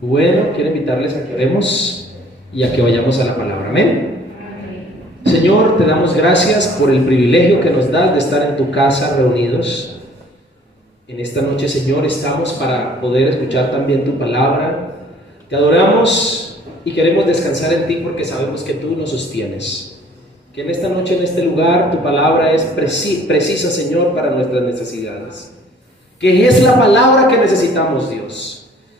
Bueno, quiero invitarles a que oremos y a que vayamos a la palabra. Amén. Señor, te damos gracias por el privilegio que nos das de estar en tu casa reunidos. En esta noche, Señor, estamos para poder escuchar también tu palabra. Te adoramos y queremos descansar en ti porque sabemos que tú nos sostienes. Que en esta noche, en este lugar, tu palabra es precisa, Señor, para nuestras necesidades. Que es la palabra que necesitamos, Dios.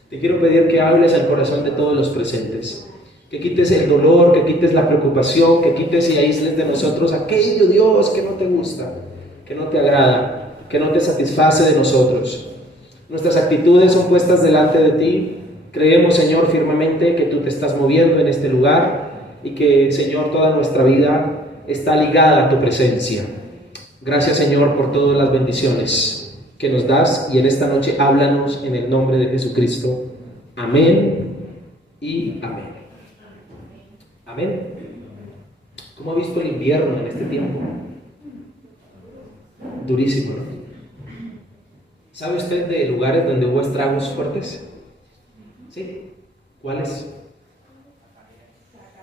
Te quiero pedir que hables al corazón de todos los presentes. Que quites el dolor, que quites la preocupación, que quites y aísles de nosotros aquello, Dios, que no te gusta, que no te agrada, que no te satisface de nosotros. Nuestras actitudes son puestas delante de ti. Creemos, Señor, firmemente que tú te estás moviendo en este lugar y que, Señor, toda nuestra vida está ligada a tu presencia. Gracias, Señor, por todas las bendiciones que nos das, y en esta noche háblanos en el nombre de Jesucristo. Amén y amén. Amén. ¿Cómo ha visto el invierno en este tiempo? Durísimo, ¿no? ¿Sabe usted de lugares donde hubo estragos fuertes? ¿Sí? ¿Cuáles?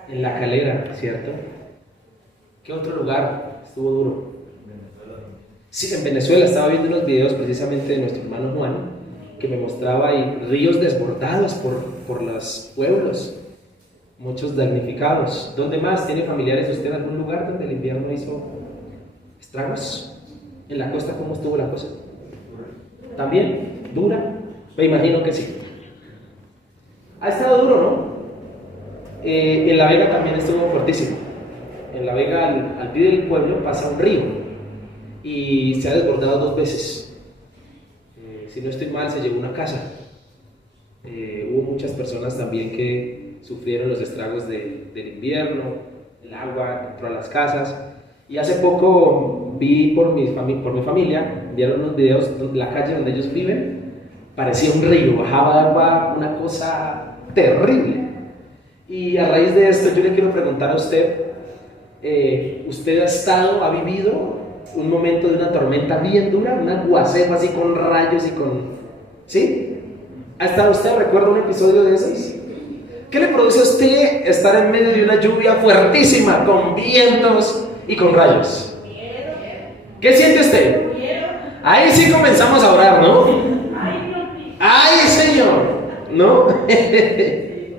En La Calera, ¿cierto? ¿Qué otro lugar estuvo duro? Sí, en Venezuela. Estaba viendo unos videos precisamente de nuestro hermano Juan, que me mostraba ahí ríos desbordados por los pueblos, muchos damnificados. ¿Dónde más tiene familiares usted en algún lugar donde el invierno hizo estragos? ¿En la costa cómo estuvo la cosa? ¿También? ¿Dura? Me imagino que sí. Ha estado duro, ¿no? En La Vega también estuvo fuertísimo. En La Vega, al pie del pueblo, pasa un río y se ha desbordado 2 veces. Si no estoy mal, se llevó una casa. Hubo muchas personas también que sufrieron los estragos del invierno. El agua entró a las casas. Y hace poco vi por mi familia, vieron unos videos de la calle donde ellos viven. Parecía un río, bajaba agua, una cosa terrible. Y a raíz de esto yo le quiero preguntar a usted, ¿usted ha vivido un momento de una tormenta bien dura, un aguacero así con rayos y con... ¿Sí? ¿Ha estado usted? ¿Recuerda un episodio de esos? ¿Qué le produce a usted estar en medio de una lluvia fuertísima, con vientos y con rayos? ¿Qué siente usted? Ahí sí comenzamos a orar, ¿no? ¡Ay, Señor! ¿No? ¿Qué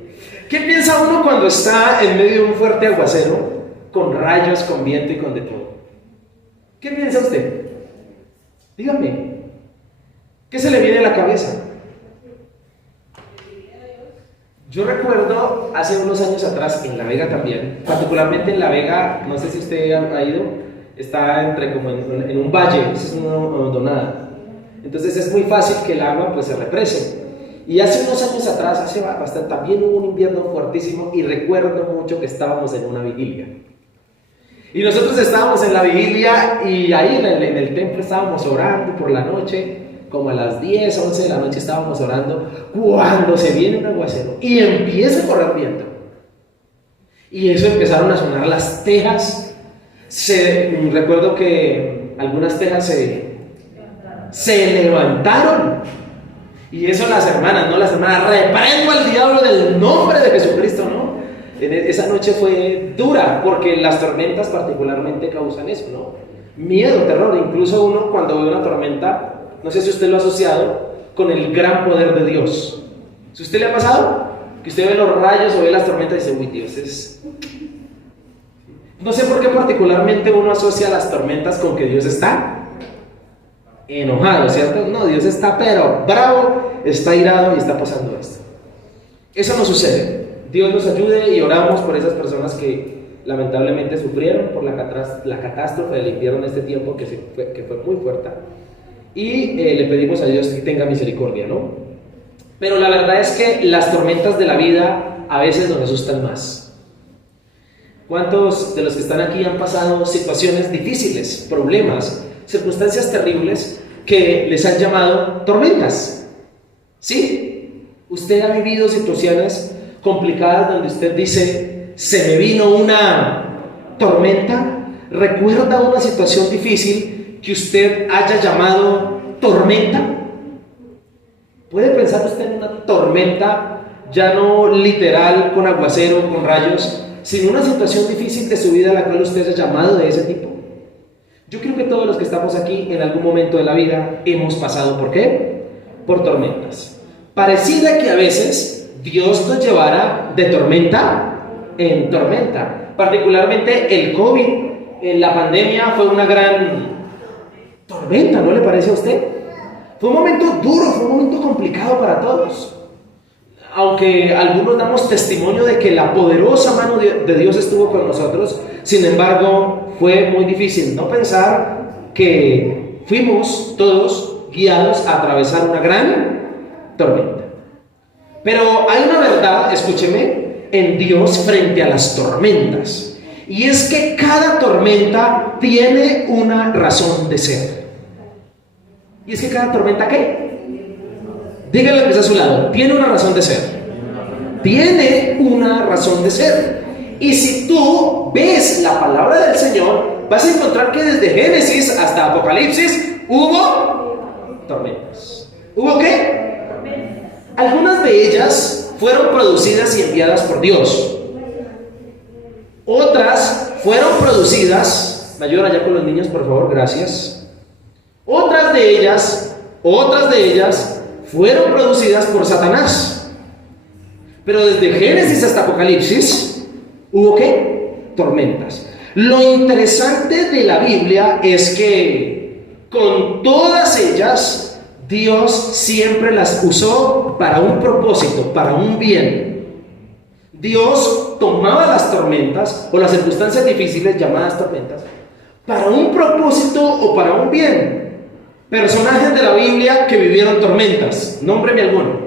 piensa uno cuando está en medio de un fuerte aguacero, con rayos, con viento y con de todo? ¿Qué piensa usted? Dígame. ¿Qué se le viene a la cabeza? Yo recuerdo hace unos años atrás, en La Vega también, particularmente en La Vega, no sé si usted ha ido, está entre como en un valle, es una hondonada. Entonces es muy fácil que el agua pues se represe. Y hace unos años atrás, hace bastante, también hubo un invierno fuertísimo y recuerdo mucho que estábamos en una vigilia. Y nosotros estábamos en la vigilia y ahí en el templo estábamos orando por la noche, como a las 10, 11 de la noche estábamos orando, cuando se viene un aguacero y empieza a correr viento. Y eso empezaron a sonar las tejas. Recuerdo que algunas tejas se levantaron. Y eso las hermanas, reprendo al diablo del nombre de Jesucristo, ¿no? Esa noche fue dura porque las tormentas particularmente causan eso, ¿no? Miedo, terror. Incluso uno cuando ve una tormenta, no sé si usted lo ha asociado con el gran poder de Dios. ¿Si usted le ha pasado? Que usted ve los rayos o ve las tormentas y dice, uy, Dios es... No sé por qué particularmente uno asocia las tormentas con que Dios está enojado, ¿cierto? No, Dios está pero bravo, está irado y está pasando esto. Eso no sucede. Dios nos ayude y oramos por esas personas que lamentablemente sufrieron por la catástrofe del invierno en este tiempo que fue muy fuerte. Y le pedimos a Dios que tenga misericordia, ¿no? Pero la verdad es que las tormentas de la vida a veces nos asustan más. ¿Cuántos de los que están aquí han pasado situaciones difíciles, problemas, circunstancias terribles que les han llamado tormentas? ¿Sí? ¿Usted ha vivido situaciones complicadas donde usted dice, se me vino una tormenta? ¿Recuerda una situación difícil que usted haya llamado tormenta? ¿Puede pensar usted en una tormenta ya no literal con aguacero, con rayos, sino una situación difícil de su vida a la cual usted es llamado de ese tipo. Yo creo que todos los que estamos aquí en algún momento de la vida hemos pasado, ¿por qué? Por tormentas. Pareciera que a veces Dios nos llevara de tormenta en tormenta. Particularmente el COVID, la pandemia fue una gran tormenta, ¿no le parece a usted? Fue un momento duro, fue un momento complicado para todos. Aunque algunos damos testimonio de que la poderosa mano de Dios estuvo con nosotros, sin embargo, fue muy difícil no pensar que fuimos todos guiados a atravesar una gran tormenta. Pero hay una verdad, escúcheme, en Dios frente a las tormentas. Y es que cada tormenta tiene una razón de ser. ¿Y es que cada tormenta qué? Dígale que está a su lado, tiene una razón de ser. Tiene una razón de ser. Y si tú ves la palabra del Señor, vas a encontrar que desde Génesis hasta Apocalipsis hubo tormentas. ¿Hubo qué? Algunas de ellas fueron producidas y enviadas por Dios. Otras fueron producidas, me ayudan allá con los niños, por favor, gracias. Otras de ellas fueron producidas por Satanás. Pero desde Génesis hasta Apocalipsis hubo ¿qué? Tormentas. Lo interesante de la Biblia es que con todas ellas Dios siempre las usó para un propósito, para un bien. Dios tomaba las tormentas o las circunstancias difíciles llamadas tormentas para un propósito o para un bien. Personajes de la Biblia que vivieron tormentas, nómbreme alguno.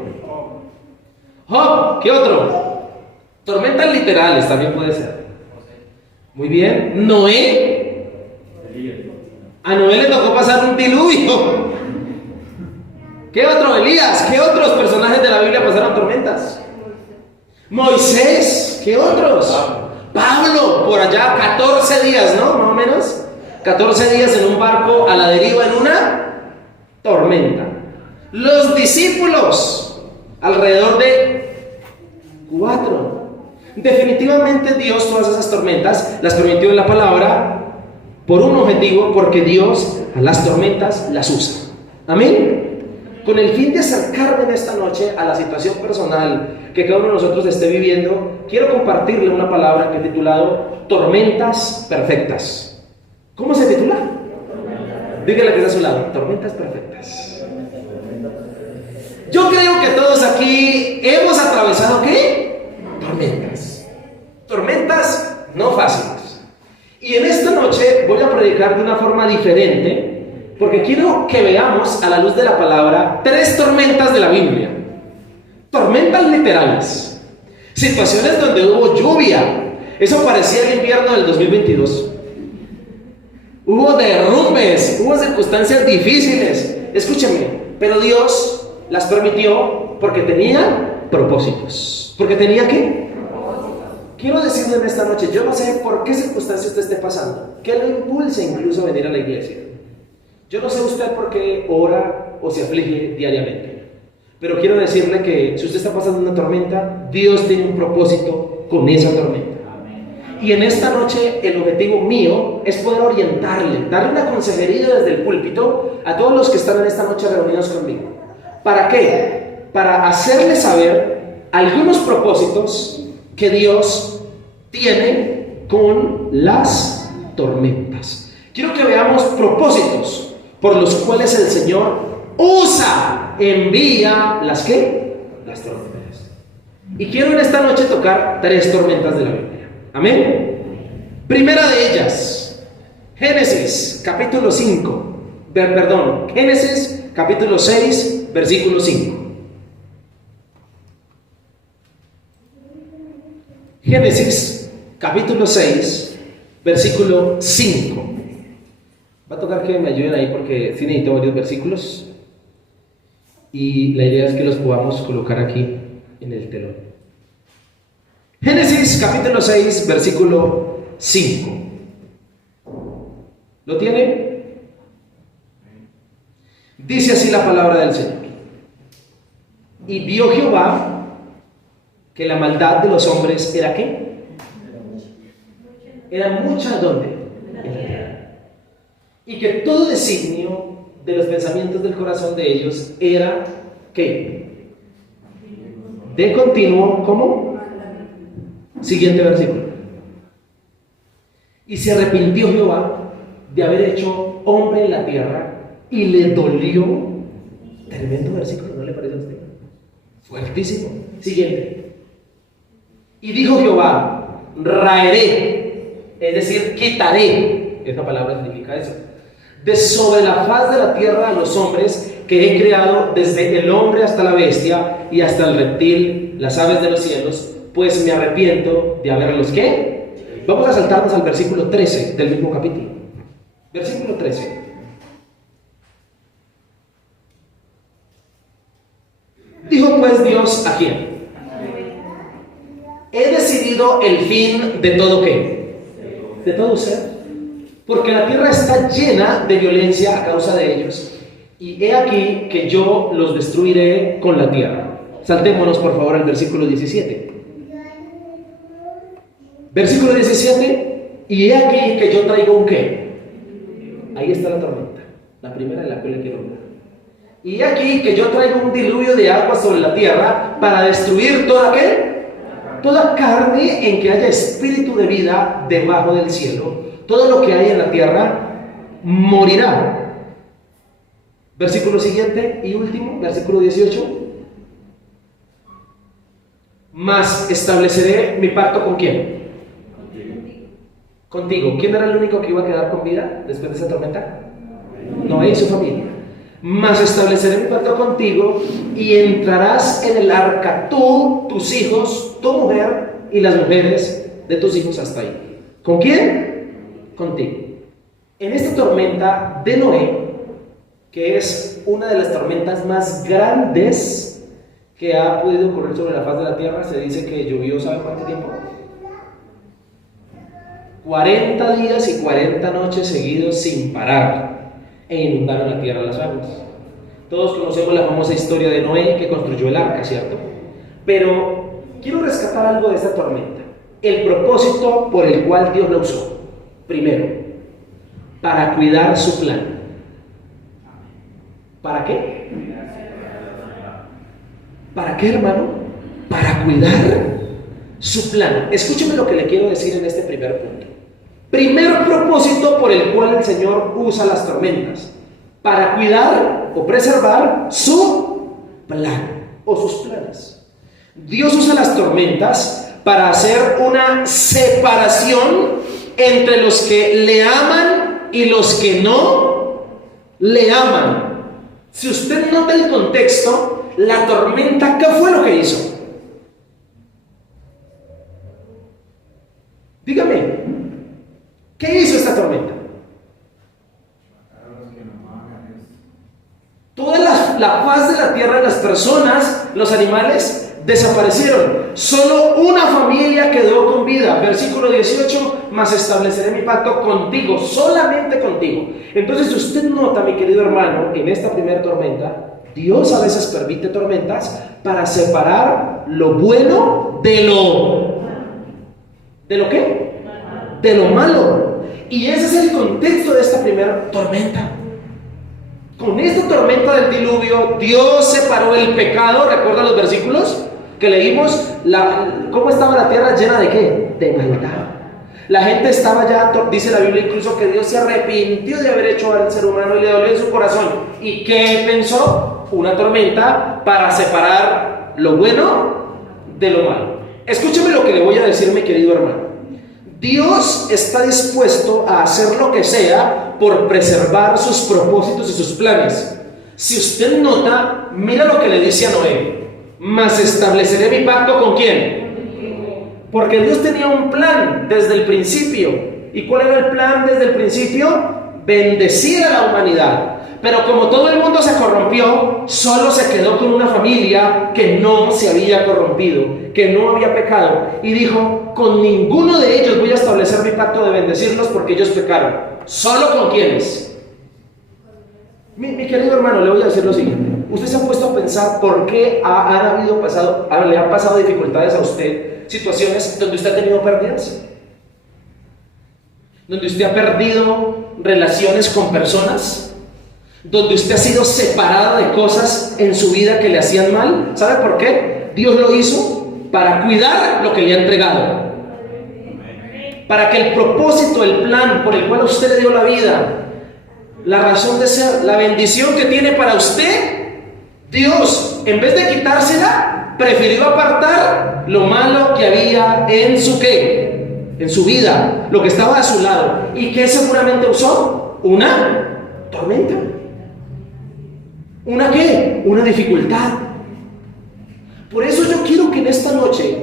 Job, ¿qué otro? Tormentas literales también puede ser. Muy bien. Noé. A Noé le tocó pasar un diluvio. ¿Qué otro? Elías. ¿Qué otros personajes de la Biblia pasaron tormentas? Moisés. ¿Qué otros? Pablo, por allá 14 días, ¿no? Más o menos 14 días en un barco a la deriva en una tormenta. Los discípulos, alrededor de 4. Definitivamente Dios todas esas tormentas las permitió en la palabra por un objetivo, porque Dios a las tormentas las usa. Amén. Con el fin de acercarme en esta noche a la situación personal que cada uno de nosotros esté viviendo, quiero compartirle una palabra que he titulado Tormentas Perfectas. ¿Cómo se titula? Dígale que está a su lado. Tormentas perfectas. Yo creo que todos aquí hemos atravesado ¿qué? Tormentas. Tormentas no fáciles. Y en esta noche voy a predicar de una forma diferente, porque quiero que veamos a la luz de la palabra 3 tormentas de la Biblia. Tormentas literales. Situaciones donde hubo lluvia. Eso parecía el invierno del 2022. Hubo derrumbes, hubo circunstancias difíciles. Escúcheme, pero Dios las permitió porque tenía propósitos. ¿Porque tenía qué? Quiero decirle en esta noche, yo no sé por qué circunstancia usted esté pasando, que lo impulse incluso a venir a la iglesia. Yo no sé usted por qué ora o se aflige diariamente, pero quiero decirle que si usted está pasando una tormenta, Dios tiene un propósito con esa tormenta. Y en esta noche el objetivo mío es poder orientarle, darle una consejería desde el púlpito a todos los que están en esta noche reunidos conmigo. ¿Para qué? Para hacerles saber algunos propósitos que Dios tiene con las tormentas. Quiero que veamos propósitos por los cuales el Señor envía las ¿qué? Las tormentas. Y quiero en esta noche tocar 3 tormentas de la Biblia. Amén. Primera de ellas, Génesis capítulo 5. Génesis capítulo 6, versículo 5. Génesis capítulo 6, versículo 5. Va a tocar que me ayuden ahí porque sí necesito varios versículos y la idea es que los podamos colocar aquí en el telón. Génesis capítulo 6, versículo 5. ¿Lo tiene? Dice así la palabra del Señor. Y vio Jehová que la maldad de los hombres era ¿qué? Era mucha, ¿dónde? En la tierra. Y que todo designio de los pensamientos del corazón de ellos era ¿qué? De continuo, ¿cómo? Siguiente versículo. Y se arrepintió Jehová de haber hecho hombre en la tierra y le dolió. Tremendo versículo, ¿no le parece a usted? Fuertísimo. Siguiente. Y dijo Jehová, raeré, es decir, quitaré, esta palabra significa eso, de sobre la faz de la tierra a los hombres que he creado, desde el hombre hasta la bestia y hasta el reptil, las aves de los cielos, pues me arrepiento de haberlos ¿qué? Vamos a saltarnos al versículo 13 del mismo capítulo. Versículo 13. Dijo pues Dios a quién: he decidido el fin de todo ¿qué? De todo ser, porque la tierra está llena de violencia a causa de ellos, y he aquí que yo los destruiré con la tierra. Saltémonos por favor al versículo 17. Versículo 17, y he aquí que yo traigo un ¿qué? Ahí está la tormenta, la primera de la cual le quiero hablar. Y he aquí que yo traigo un diluvio de agua sobre la tierra para destruir toda ¿qué? Toda carne en que haya espíritu de vida debajo del cielo. Todo lo que hay en la tierra morirá. Versículo siguiente y último, versículo 18. Mas estableceré mi pacto ¿con quién? Contigo. ¿Quién era el único que iba a quedar con vida después de esa tormenta? Noé y su familia. Mas estableceré mi pacto contigo y entrarás en el arca tú, tus hijos, tu mujer y las mujeres de tus hijos hasta ahí. ¿Con quién? Contigo. En esta tormenta de Noé, que es una de las tormentas más grandes que ha podido ocurrir sobre la faz de la tierra, se dice que llovió, ¿sabe cuánto tiempo? 40 días y 40 noches seguidos sin parar, e inundaron la tierra las aguas. Todos conocemos la famosa historia de Noé que construyó el arca, ¿cierto? Pero quiero rescatar algo de esta tormenta. El propósito por el cual Dios la usó. Primero, para cuidar su plan. ¿Para qué? ¿Para qué, hermano? Para cuidar su plan. Escúcheme lo que le quiero decir en este primer punto. Primer propósito por el cual el Señor usa las tormentas: para cuidar o preservar su plan o sus planes. Dios usa las tormentas para hacer una separación entre los que le aman y los que no le aman. Si usted nota el contexto, la tormenta, ¿qué fue lo que hizo? Dígame, ¿qué hizo esta tormenta? Toda la faz de la tierra, las personas, los animales desaparecieron. Solo una familia quedó con vida. Versículo 18, mas estableceré mi pacto contigo, solamente contigo. Entonces, si usted nota, mi querido hermano, en esta primera tormenta, Dios a veces permite tormentas para separar lo bueno de lo... ¿De lo qué? De lo malo. Y ese es el contexto de esta primera tormenta. Con esta tormenta del diluvio, Dios separó el pecado. ¿Recuerdan los versículos que leímos? ¿Cómo estaba la tierra llena de qué? De maldad. La gente estaba ya, dice la Biblia incluso, que Dios se arrepintió de haber hecho al ser humano y le dolió en su corazón. ¿Y qué pensó? Una tormenta para separar lo bueno de lo malo. Escúcheme lo que le voy a decir, mi querido hermano. Dios está dispuesto a hacer lo que sea por preservar sus propósitos y sus planes. Si usted nota, mira lo que le dice a Noé: mas estableceré mi pacto ¿con quién? Porque Dios tenía un plan desde el principio. ¿Y cuál era el plan desde el principio? Bendecir a la humanidad. Pero como todo el mundo se corrompió, solo se quedó con una familia que no se había corrompido, que no había pecado. Y dijo: con ninguno de ellos voy a establecer mi pacto de bendecirlos porque ellos pecaron. ¿Solo con quiénes? Mi querido hermano, le voy a decir lo siguiente. ¿Usted se ha puesto a pensar por qué le han pasado dificultades a usted? Situaciones donde usted ha tenido pérdidas, donde usted ha perdido relaciones con personas, donde usted ha sido separado de cosas en su vida que le hacían mal. ¿Sabe por qué? Dios lo hizo para cuidar lo que le ha entregado, para que el propósito, el plan por el cual usted le dio la vida, la razón de ser, la bendición que tiene para usted, Dios, en vez de quitársela, prefirió apartar lo malo que había en su vida, lo que estaba a su lado. ¿Y qué seguramente usó? Una tormenta. ¿Una qué? Una dificultad. Por eso yo quiero que en esta noche,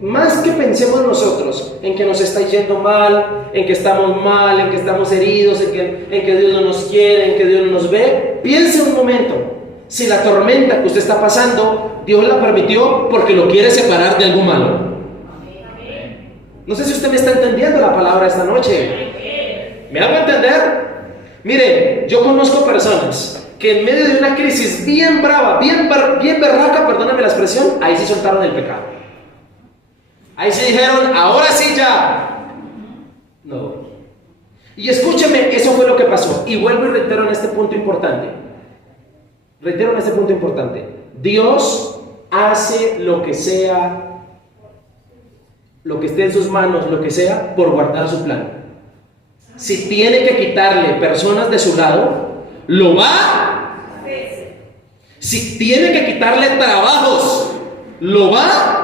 más que pensemos nosotros en que nos está yendo mal, en que estamos mal, en que estamos heridos, en que Dios no nos quiere, en que Dios no nos ve, piense un momento. Si la tormenta que usted está pasando, Dios la permitió porque lo quiere separar de algo malo. No sé si usted me está entendiendo la palabra esta noche. ¿Me hago entender? Mire, yo conozco personas que en medio de una crisis bien brava, bien berraca, perdóname la expresión, ahí sí soltaron el pecado. Ahí sí dijeron, ahora sí ya. No. Y escúcheme, eso fue lo que pasó. Y vuelvo y reitero en este punto importante. Dios hace lo que sea, lo que esté en sus manos, lo que sea, por guardar su plan. Si tiene que quitarle personas de su lado, lo va a hacer. Si tiene que quitarle trabajos, lo va a hacer.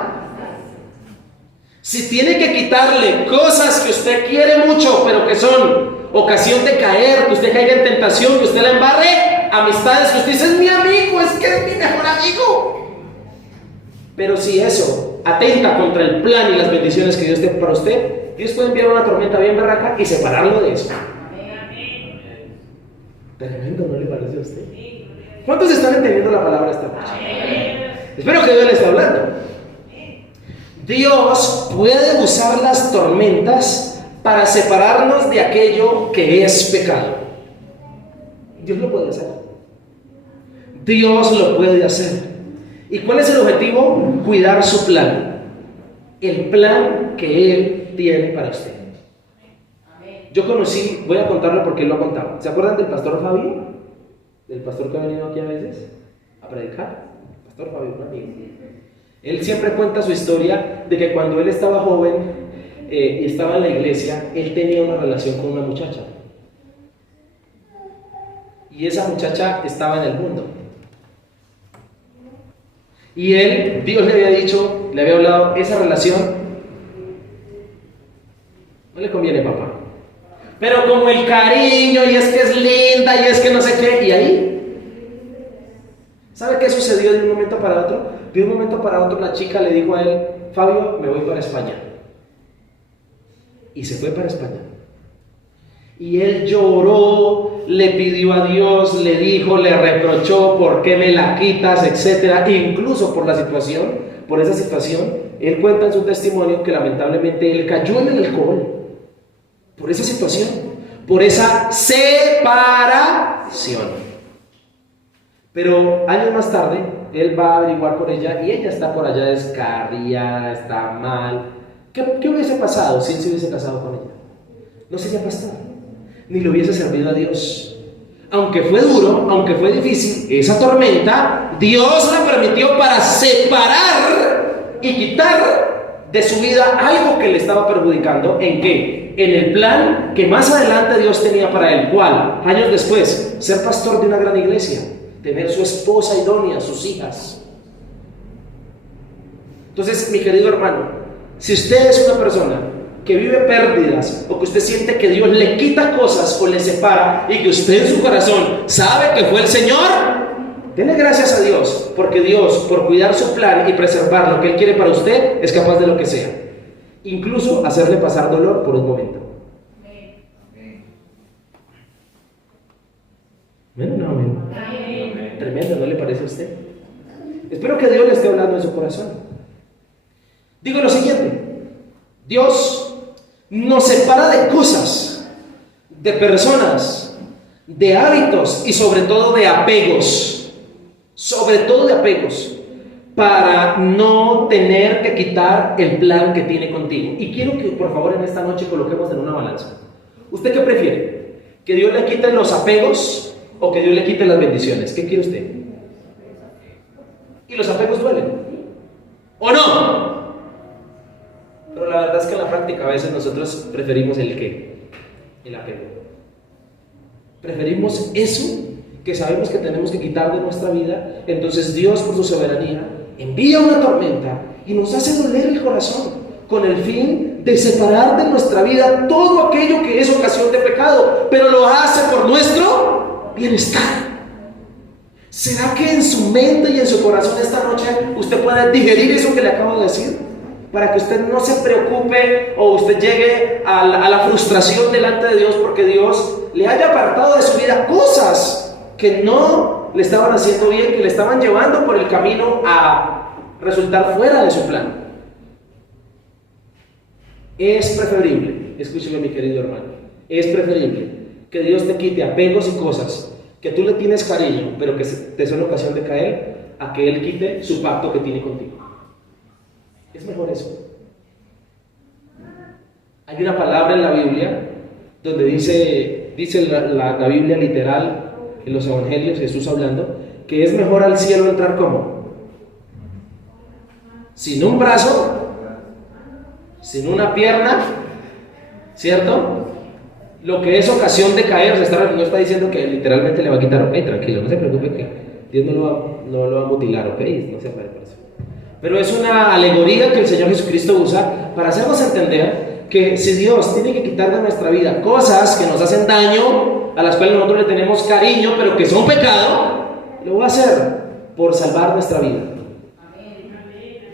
Si tiene que quitarle cosas que usted quiere mucho, pero que son ocasión de caer, que usted caiga en tentación, que usted la embarre, amistades que usted dice, es mi amigo, es que es mi mejor amigo. Pero si eso atenta contra el plan y las bendiciones que Dios tiene para usted, Dios puede enviar una tormenta bien berraca y separarlo de eso. Tremendo, ¿no le parece a usted? ¿Cuántos están entendiendo la palabra esta noche? Espero que Dios le esté hablando. Dios puede usar las tormentas para separarnos de aquello que es pecado. Dios lo puede hacer. Dios lo puede hacer. ¿Y cuál es el objetivo? Cuidar su plan. El plan que Él tiene para usted. Yo conocí, voy a contarlo porque Él lo ha contado. ¿Se acuerdan del pastor Fabio? Del pastor que ha venido aquí a veces a predicar. Pastor Fabio, un amigo. Él siempre cuenta su historia de que cuando él estaba joven y estaba en la iglesia, él tenía una relación con una muchacha. Y esa muchacha estaba en el mundo. Y él, Dios le había dicho, le había hablado, esa relación no le conviene, papá. Pero como el cariño, y es que es linda, y es que no sé qué, y ahí, ¿sabe qué sucedió de un momento para otro? De un momento para otro la chica le dijo a él, Fabio, me voy para España. Y se fue para España. Y él lloró, le pidió a Dios, le dijo, le reprochó, ¿por qué me la quitas?, etcétera. Incluso por esa situación, él cuenta en su testimonio que lamentablemente él cayó en el alcohol. Por esa situación, por esa separación. Pero años más tarde, él va a averiguar por ella y ella está por allá descarriada, está mal. ¿Qué hubiese pasado si él se hubiese casado con ella? No sería pastor, ni le hubiese servido a Dios. Aunque fue duro, aunque fue difícil, esa tormenta, Dios la permitió para separar y quitar de su vida algo que le estaba perjudicando. ¿En qué? En el plan que más adelante Dios tenía para él. ¿Cuál? Años después, ser pastor de una gran iglesia. Tener su esposa idónea, sus hijas. Entonces, mi querido hermano, si usted es una persona que vive pérdidas, o que usted siente que Dios le quita cosas o le separa, y que usted en su corazón sabe que fue el Señor, denle gracias a Dios, porque Dios, por cuidar su plan y preservar lo que Él quiere para usted, es capaz de lo que sea, incluso hacerle pasar dolor por un momento. ¿Amén? No, amén. Tremendo, ¿no le parece a usted? Espero que Dios le esté hablando en su corazón. Digo lo siguiente: Dios nos separa de cosas, de personas, de hábitos y sobre todo de apegos. sobre todo de apegos, para no tener que quitar el plan que tiene contigo. Y quiero que por favor en esta noche coloquemos en una balanza. ¿Usted qué prefiere? ¿Que Dios le quite los apegos o que Dios le quite las bendiciones? ¿Qué quiere usted? Y los apegos duelen, ¿o no? Pero la verdad es que en la práctica a veces nosotros preferimos el ¿qué? El apego. Preferimos eso que sabemos que tenemos que quitar de nuestra vida. Entonces Dios, por su soberanía, envía una tormenta y nos hace doler el corazón con el fin de separar de nuestra vida todo aquello que es ocasión de pecado, pero lo hace por nuestro bienestar. ¿Será que en su mente y en su corazón esta noche usted pueda digerir eso que le acabo de decir? Para que usted no se preocupe o usted llegue a la frustración delante de Dios porque Dios le haya apartado de su vida cosas que no le estaban haciendo bien, que le estaban llevando por el camino a resultar fuera de su plan. Es preferible, escúcheme mi querido hermano, es preferible que Dios te quite apegos y cosas que tú le tienes cariño, pero que te son ocasión de caer, a que Él quite su pacto que tiene contigo. Es mejor eso. Hay una palabra en la Biblia donde dice la Biblia literal, en los evangelios, Jesús hablando, que es mejor al cielo entrar ¿cómo? Sin un brazo, sin una pierna, ¿cierto? Lo que es ocasión de caer, no está diciendo que literalmente le va a quitar, ok, tranquilo, no se preocupe que Dios no lo va a mutilar, ok, no se vaya por eso. Pero es una alegoría que el Señor Jesucristo usa para hacernos entender que si Dios tiene que quitar de nuestra vida cosas que nos hacen daño, a las cuales nosotros le tenemos cariño, pero que son pecado, lo va a hacer por salvar nuestra vida.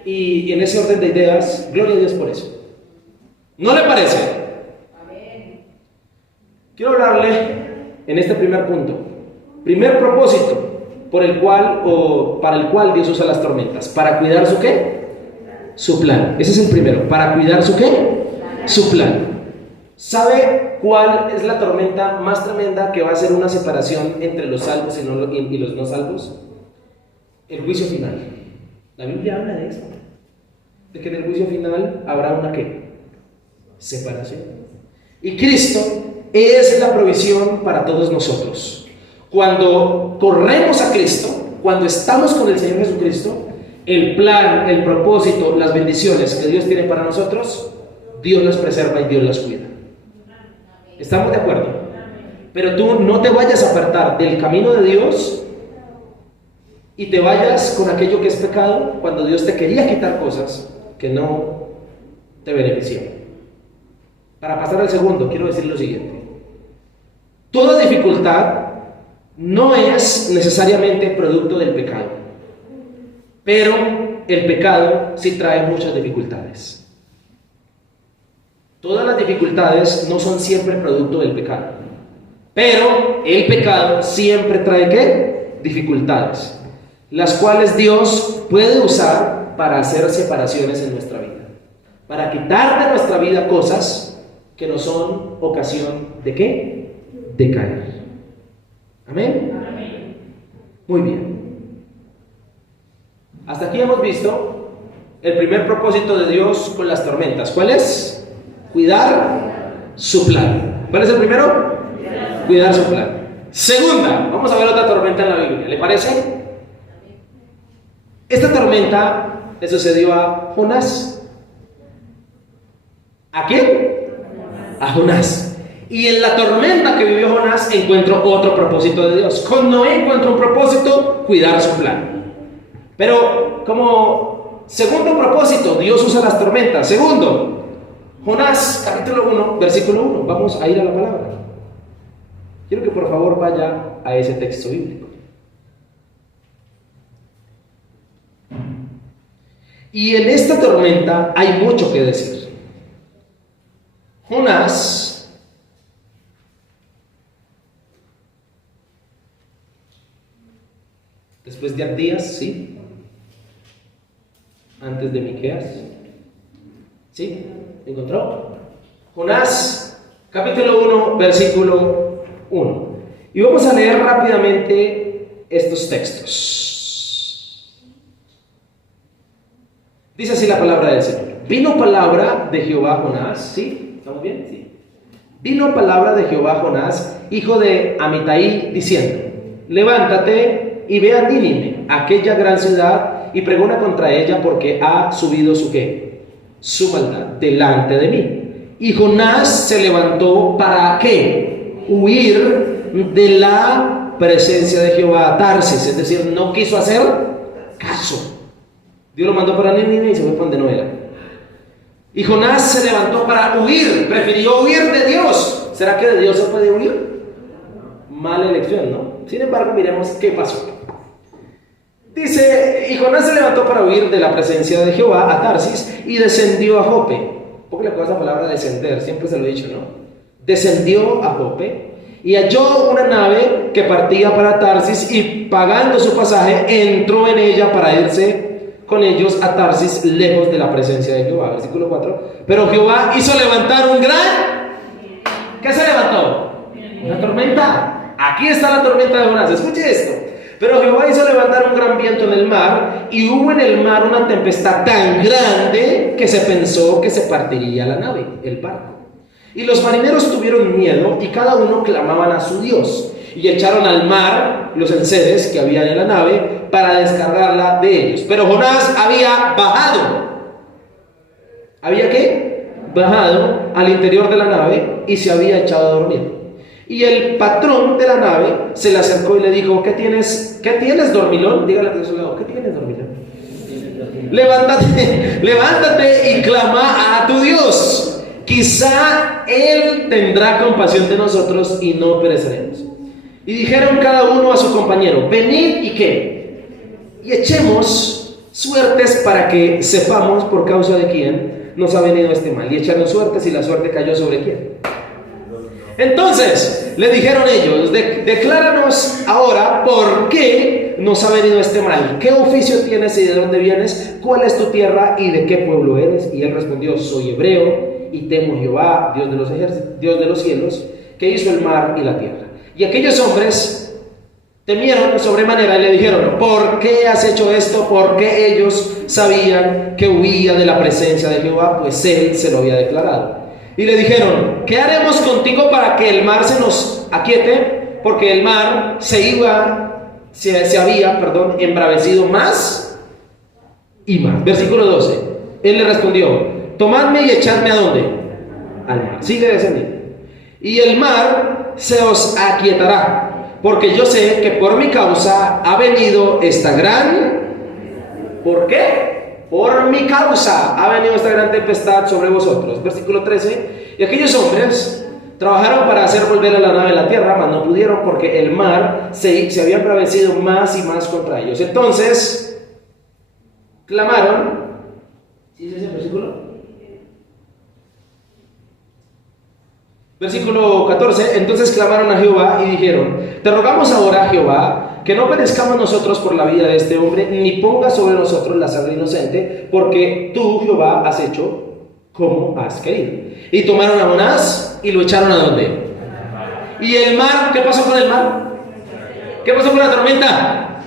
Y en ese orden de ideas, gloria a Dios por eso. ¿No le parece? Quiero hablarle en este primer punto. Primer propósito por el cual o para el cual Dios usa las tormentas. ¿Para cuidar su qué? Su plan. Ese es el primero. ¿Para cuidar su qué? Su plan. ¿Sabe cuál es la tormenta más tremenda que va a ser una separación entre los salvos y los no salvos? El juicio final. La Biblia habla de eso. De que en el juicio final habrá una ¿qué? Separación. Y Cristo es la provisión para todos nosotros. Cuando corremos a Cristo, cuando estamos con el Señor Jesucristo, el plan, el propósito, las bendiciones que Dios tiene para nosotros, Dios las preserva y Dios las cuida. ¿Estamos de acuerdo? Pero tú no te vayas a apartar del camino de Dios y te vayas con aquello que es pecado cuando Dios te quería quitar cosas que no te benefician. Para pasar al segundo, quiero decir lo siguiente. Toda dificultad no es necesariamente producto del pecado, pero el pecado sí trae muchas dificultades. Todas las dificultades no son siempre producto del pecado, pero el pecado siempre trae ¿qué? Dificultades, las cuales Dios puede usar para hacer separaciones en nuestra vida, para quitar de nuestra vida cosas que no son ocasión ¿de qué? De caer. ¿Amén? Amén. Muy bien. Hasta aquí hemos visto el primer propósito de Dios con las tormentas. ¿Cuál es? Cuidar su plan. ¿Cuál es el primero? Cuidar su plan. Segunda, vamos a ver otra tormenta en la Biblia. ¿Le parece? Esta tormenta le sucedió a Jonás. ¿A quién? A Jonás. Y en la tormenta que vivió Jonás encuentro otro propósito de Dios. Con Noé encuentro un propósito, cuidar su plan. Pero como segundo propósito, Dios usa las tormentas. Segundo, Jonás, capítulo 1, versículo 1. Vamos a ir a la palabra. Quiero que por favor vaya a ese texto bíblico. Y en esta tormenta hay mucho que decir. Jonás, después de Abdías, ¿sí? Antes de Miqueas, ¿sí? ¿Encontró? Jonás, capítulo 1, versículo 1. Y vamos a leer rápidamente estos textos. Dice así la palabra del Señor. Vino palabra de Jehová a Jonás, ¿sí? ¿Estamos bien? Sí. Vino palabra de Jehová a Jonás, hijo de Amitai, diciendo: levántate y ve a Nínive, aquella gran ciudad, y pregona contra ella, porque ha subido su ¿qué? Su maldad delante de mí. Y Jonás se levantó para ¿qué? Huir de la presencia de Jehová a Tarsis, es decir, no quiso hacer caso. Dios lo mandó para Nínive y se fue para donde no era. Y Jonás se levantó para huir, prefirió huir de Dios. ¿Será que de Dios se puede huir? Mala elección, ¿no? Sin embargo, miremos qué pasó. Dice, y Jonás se levantó para huir de la presencia de Jehová a Tarsis y descendió a Jope. Porque le esa palabra descender, siempre se lo he dicho, ¿no? Descendió a Jope y halló una nave que partía para Tarsis, y pagando su pasaje entró en ella para irse con ellos a Tarsis, lejos de la presencia de Jehová. Versículo 4. Pero Jehová hizo levantar un gran... ¿Qué se levantó? Una tormenta. Aquí está la tormenta de Jonás. Escuche esto. Pero Jehová hizo levantar un gran viento en el mar, y hubo en el mar una tempestad tan grande que se pensó que se partiría la nave, el barco. Y los marineros tuvieron miedo, y cada uno clamaban a su Dios, y echaron al mar los enseres que había en la nave para descargarla de ellos. Pero Jonás había bajado. ¿Había qué? Bajado al interior de la nave y se había echado a dormir. Y el patrón de la nave se le acercó y le dijo: ¿Qué tienes, dormilón? Dígale a su lado: ¿qué tienes, dormilón? Levántate y clama a tu Dios. Quizá Él tendrá compasión de nosotros y no pereceremos. Y dijeron cada uno a su compañero: venid y qué, y echemos suertes para que sepamos por causa de quién nos ha venido este mal. Y echaron suertes, y la suerte cayó sobre quién. Entonces le dijeron ellos: decláranos ahora por qué nos ha venido este mal. ¿Qué oficio tienes y de dónde vienes? ¿Cuál es tu tierra y de qué pueblo eres? Y él respondió: soy hebreo y temo a Jehová, Dios de los ejércitos, Dios de los cielos, que hizo el mar y la tierra. Y aquellos hombres temieron sobremanera y le dijeron: ¿por qué has hecho esto? Porque ellos sabían que huía de la presencia de Jehová, pues él se lo había declarado. Y le dijeron: ¿qué haremos contigo para que el mar se nos aquiete? Porque el mar se había embravecido más y más. Versículo 12. Él le respondió: tomadme y echadme ¿a dónde? Al mar. Sigue descendiendo. Y el mar se os aquietará, porque yo sé que por mi causa ha venido esta gran... ¿Por qué? Por mi causa ha venido esta gran tempestad sobre vosotros. Versículo 13. Y aquellos hombres trabajaron para hacer volver a la nave a la tierra, mas no pudieron, porque el mar se había embravecido más y más contra ellos. Entonces clamaron. ¿Sí es ese versículo? Versículo 14. Entonces clamaron a Jehová y dijeron: te rogamos ahora, Jehová, que no perezcamos nosotros por la vida de este hombre, ni pongas sobre nosotros la sangre inocente, porque tú, Jehová, has hecho como has querido. Y tomaron a Jonás y lo echaron ¿a dónde? Y el mar, ¿qué pasó con el mar? ¿Qué pasó con la tormenta?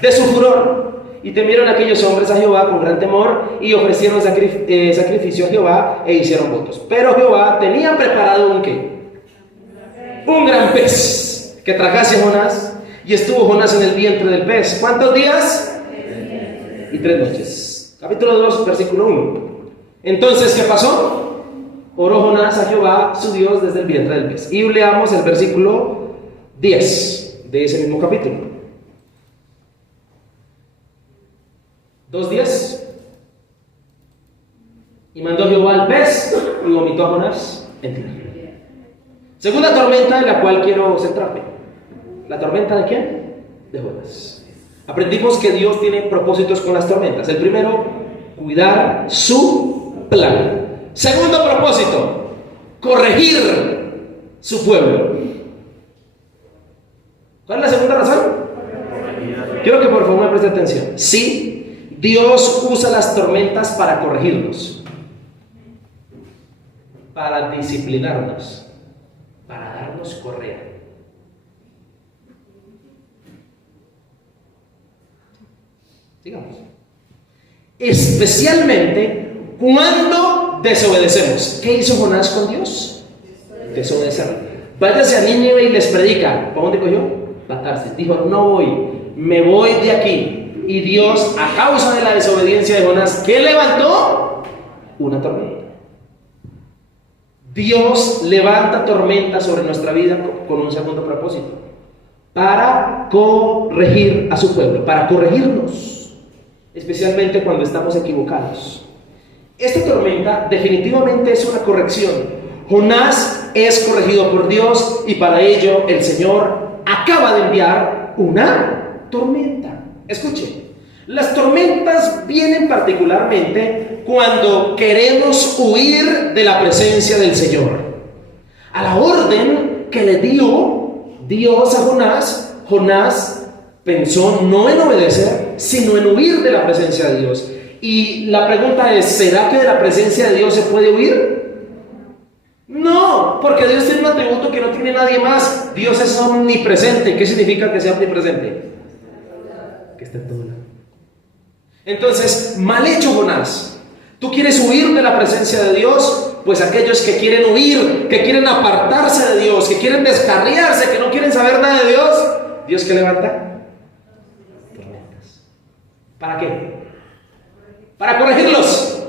De su furor. Y temieron aquellos hombres a Jehová con gran temor, y ofrecieron sacrificio a Jehová e hicieron votos. Pero Jehová tenía preparado un ¿qué? Un gran pez que tragase a Jonás. Y estuvo Jonás en el vientre del pez. ¿Cuántos días? Y 3 noches. Capítulo 2, versículo 1. Entonces, ¿qué pasó? Oró Jonás a Jehová, su Dios, desde el vientre del pez. Y leamos el versículo 10 de ese mismo capítulo. 2:10. Y mandó Jehová al pez y vomitó a Jonás en tierra. Segunda tormenta en la cual quiero centrarme. ¿La tormenta de quién? De Jonás. Aprendimos que Dios tiene propósitos con las tormentas. El primero, cuidar su plan. Segundo propósito, corregir su pueblo. ¿Cuál es la segunda razón? Quiero que por favor me preste atención. Sí, Dios usa las tormentas para corregirnos, para disciplinarnos, para darnos correa. Digamos, especialmente cuando desobedecemos. ¿Qué hizo Jonás con Dios? Desobedecer. Váyase a Nínive y les predica. ¿Para dónde cogió? Para Tarsis. Dijo, no voy, me voy de aquí. Y Dios, a causa de la desobediencia de Jonás, ¿qué levantó? Una tormenta. Dios levanta tormentas sobre nuestra vida con un segundo propósito: para corregir a su pueblo, para corregirnos, especialmente cuando estamos equivocados. Esta tormenta definitivamente es una corrección. Jonás es corregido por Dios y para ello el Señor acaba de enviar una tormenta. Escuche, las tormentas vienen particularmente cuando queremos huir de la presencia del Señor. A la orden que le dio Dios a Jonás, Jonás pensó no en obedecer, sino en huir de la presencia de Dios. Y la pregunta es, ¿será que de la presencia de Dios se puede huir? No, porque Dios tiene un atributo que no tiene nadie más. Dios es omnipresente. ¿Qué significa que sea omnipresente? Que está en todo lado. Entonces, mal hecho, Jonás. ¿Tú quieres huir de la presencia de Dios? Pues aquellos que quieren huir, que quieren apartarse de Dios, que quieren descarriarse, que no quieren saber nada de Dios, ¿Dios qué levanta? Tormentas. ¿Para qué? Para corregirlos.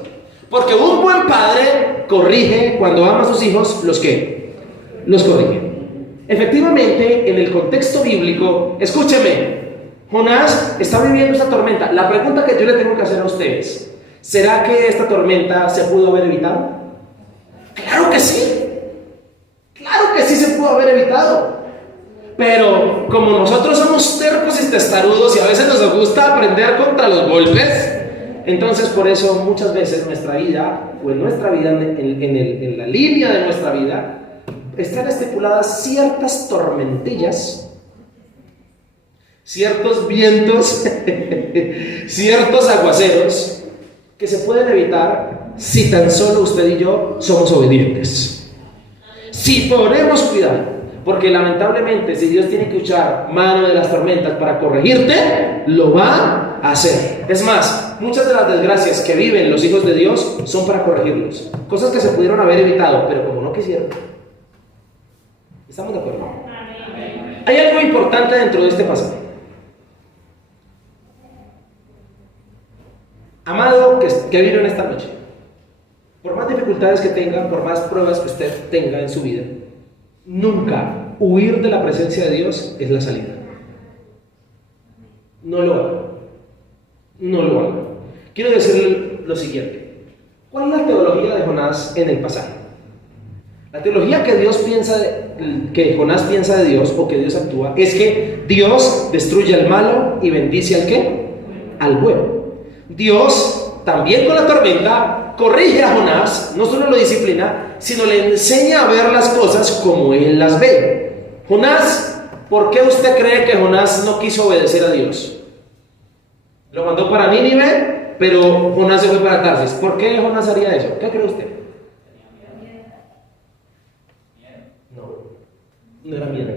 Porque un buen padre corrige cuando ama a sus hijos, ¿los qué? Los corrige. Efectivamente, en el contexto bíblico, escúcheme, Jonás está viviendo esta tormenta. La pregunta que yo le tengo que hacer a ustedes: ¿será que esta tormenta se pudo haber evitado? ¡Claro que sí! ¡Claro que sí se pudo haber evitado! Pero como nosotros somos tercos y testarudos y a veces nos gusta aprender contra los golpes, entonces por eso muchas veces en nuestra vida, en la línea de nuestra vida, están estipuladas ciertas tormentillas, ciertos vientos, ciertos aguaceros que se pueden evitar si tan solo usted y yo somos obedientes. Si ponemos cuidado, porque lamentablemente si Dios tiene que echar mano de las tormentas para corregirte, lo va a hacer. Es más, muchas de las desgracias que viven los hijos de Dios son para corregirlos. Cosas que se pudieron haber evitado, pero como no quisieron. ¿Estamos de acuerdo? Hay algo importante dentro de este pasaje. Amado que vino en esta noche, por más dificultades que tenga, por más pruebas que usted tenga en su vida, nunca huir de la presencia de Dios es la salida. No lo haga. No lo haga. Quiero decirle lo siguiente: ¿cuál es la teología de Jonás en el pasaje? La teología que Jonás piensa de Dios, o que Dios actúa, es que Dios destruye al malo y bendice al ¿qué? Al bueno. Dios, también con la tormenta, corrige a Jonás, no solo lo disciplina, sino le enseña a ver las cosas como él las ve. Jonás, ¿por qué usted cree que Jonás no quiso obedecer a Dios? Lo mandó para Nínive, pero Jonás se fue para Tarsis. ¿Por qué Jonás haría eso? ¿Qué cree usted? No era miedo.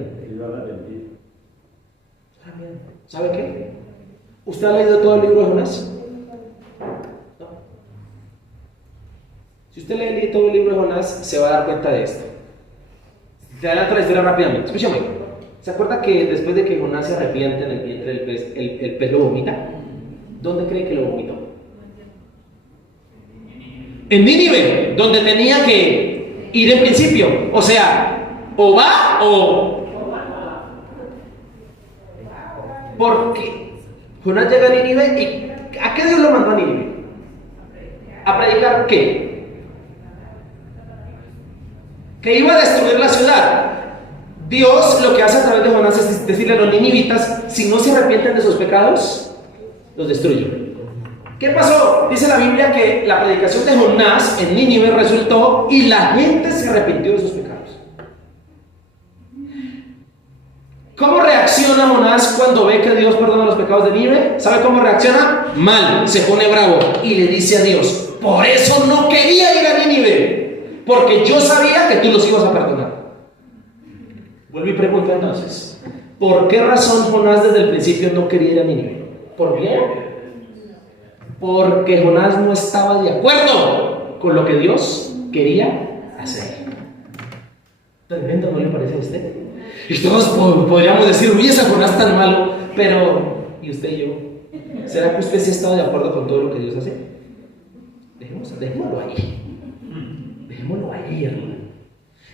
¿Sabe qué? ¿Usted ha leído todo el libro de Jonás? No. Si usted lee todo el libro de Jonás, se va a dar cuenta de esto. Te adelanto la historia rápidamente. Escúchame. ¿Se acuerda que después de que Jonás se arrepiente en el vientre del pez, el pez lo vomita? ¿Dónde cree que lo vomitó? En Nínive, donde tenía que ir en principio. O sea, o va o... Porque Jonás llega a Nínive y ¿a qué Dios lo mandó a Nínive? ¿A predicar qué? Que iba a destruir la ciudad. Dios lo que hace a través de Jonás es decirle a los ninivitas: si no se arrepienten de sus pecados, los destruye. ¿Qué pasó? Dice la Biblia que la predicación de Jonás en Nínive resultó y la gente se arrepintió de sus pecados. ¿Cómo reacciona Jonás cuando ve que Dios perdona los pecados de Nínive? ¿Sabe cómo reacciona? Mal, se pone bravo y le dice a Dios: por eso no quería ir a Nínive, porque yo sabía que tú los ibas a perdonar. Vuelvo y pregunto entonces: ¿por qué razón Jonás desde el principio no quería ir a Nínive? ¿Por miedo? Porque Jonás no estaba de acuerdo con lo que Dios quería hacer. ¿Tremendo, no le parece a usted? Y todos podríamos decir, uy, ese Jonás tan malo, pero, ¿y usted y yo? ¿Será que usted sí ha estado de acuerdo con todo lo que Dios hace? Dejémoslo ahí. Dejémoslo ahí, hermano.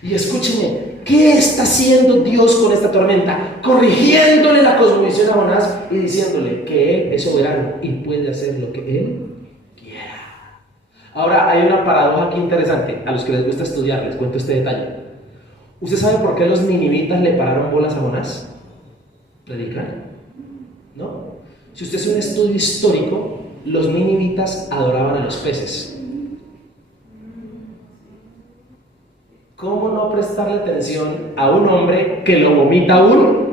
Y escúcheme, ¿qué está haciendo Dios con esta tormenta? Corrigiéndole la cosmovisión a Jonás y diciéndole que Él es soberano y puede hacer lo que Él quiera. Ahora, hay una paradoja aquí interesante. A los que les gusta estudiar, les cuento este detalle. ¿Usted sabe por qué los ninivitas le pararon bolas a Jonás? ¿Predicar? ¿No? Si usted hace un estudio histórico, los ninivitas adoraban a los peces. ¿Cómo no prestarle atención a un hombre que lo vomita a uno?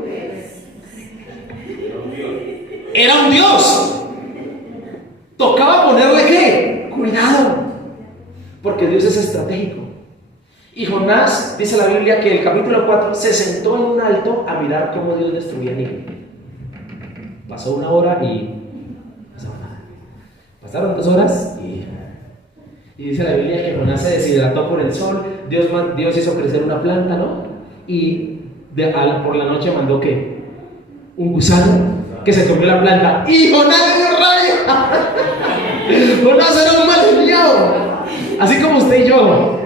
Era un dios. Tocaba ponerle ¿qué? Cuidado. Porque Dios es estratégico. Y Jonás, dice la Biblia que en el capítulo 4 se sentó en un alto a mirar cómo Dios destruía a Nínive. Pasó 1 hora y no pasaba nada. Pasaron 2 horas y dice la Biblia que Jonás se deshidrató por el sol. Dios hizo crecer una planta, ¿no? Y por la noche mandó ¿qué? Un gusano que se comió la planta. ¡Y Jonás le dio rabia! Jonás era un mal. Así como usted y yo.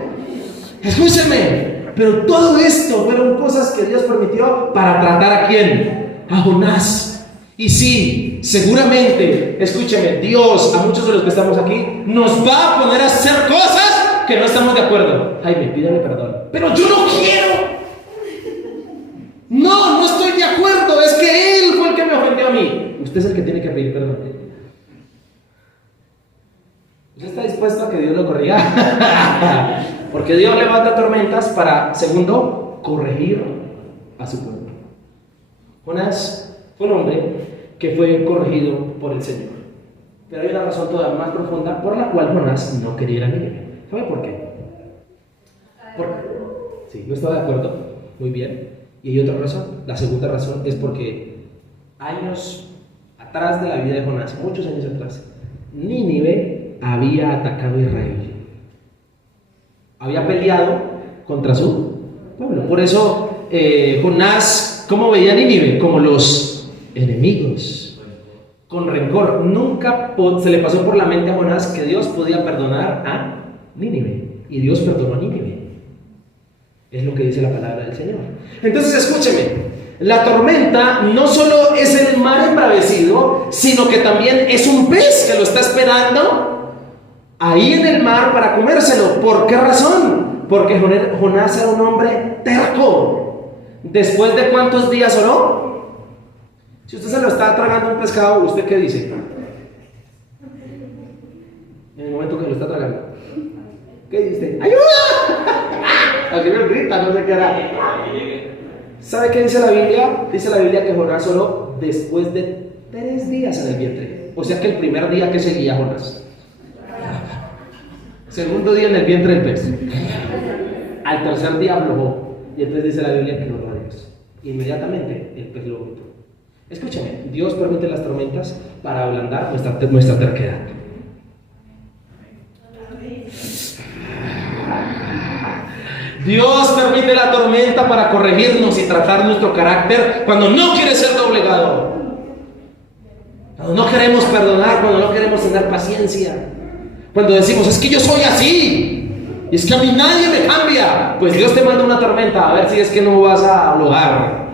Escúcheme, pero todo esto fueron cosas que Dios permitió para tratar ¿a quién? A Jonás. Y sí, seguramente, escúcheme, Dios, a muchos de los que estamos aquí, nos va a poner a hacer cosas que no estamos de acuerdo. Jaime, pídale perdón. Pero yo no quiero. No estoy de acuerdo. Es que Él fue el que me ofendió a mí. Usted es el que tiene que pedir perdón. ¿Usted está dispuesto a que Dios lo corrija? Porque Dios levanta tormentas para, segundo, corregir a su pueblo. Jonás fue un hombre que fue corregido por el Señor. Pero hay una razón todavía más profunda por la cual Jonás no quería ir a Nínive. ¿Sabe por qué? Sí, no estaba de acuerdo. Muy bien. Y hay otra razón. La segunda razón es porque años atrás de la vida de Jonás, muchos años atrás, Nínive había atacado a Israel. Había peleado contra su pueblo. Por eso Jonás, ¿cómo veía a Nínive? Como los enemigos, con rencor. Nunca se le pasó por la mente a Jonás que Dios podía perdonar a Nínive. Y Dios perdonó a Nínive. Es lo que dice la palabra del Señor. Entonces escúcheme, la tormenta no solo es el mar embravecido, sino que también es un pez que lo está esperando ahí en el mar para comérselo. ¿Por qué razón? Porque Jonás era un hombre terco. ¿Después de cuántos días oró? Si usted se lo está tragando un pescado, ¿usted qué dice? En el momento que lo está tragando, ¿qué dice? ¡Ayuda! Al final grita, no sé qué hará. ¿Sabe qué dice la Biblia? Dice la Biblia que Jonás oró después de 3 días en el vientre. O sea que el primer día que seguía Jonás. Segundo día en el vientre del pez. Al tercer día aflojó. Y entonces dice la Biblia que oró a Dios. Inmediatamente el pez lo vomitó. Escúchame, Dios permite las tormentas para ablandar nuestra terquedad. Dios permite la tormenta para corregirnos y tratar nuestro carácter cuando no quiere ser doblegado, cuando no queremos perdonar, cuando no queremos tener paciencia, cuando decimos es que yo soy así y es que a mí nadie me cambia. Pues Dios te manda una tormenta a ver si es que no vas a aflojar.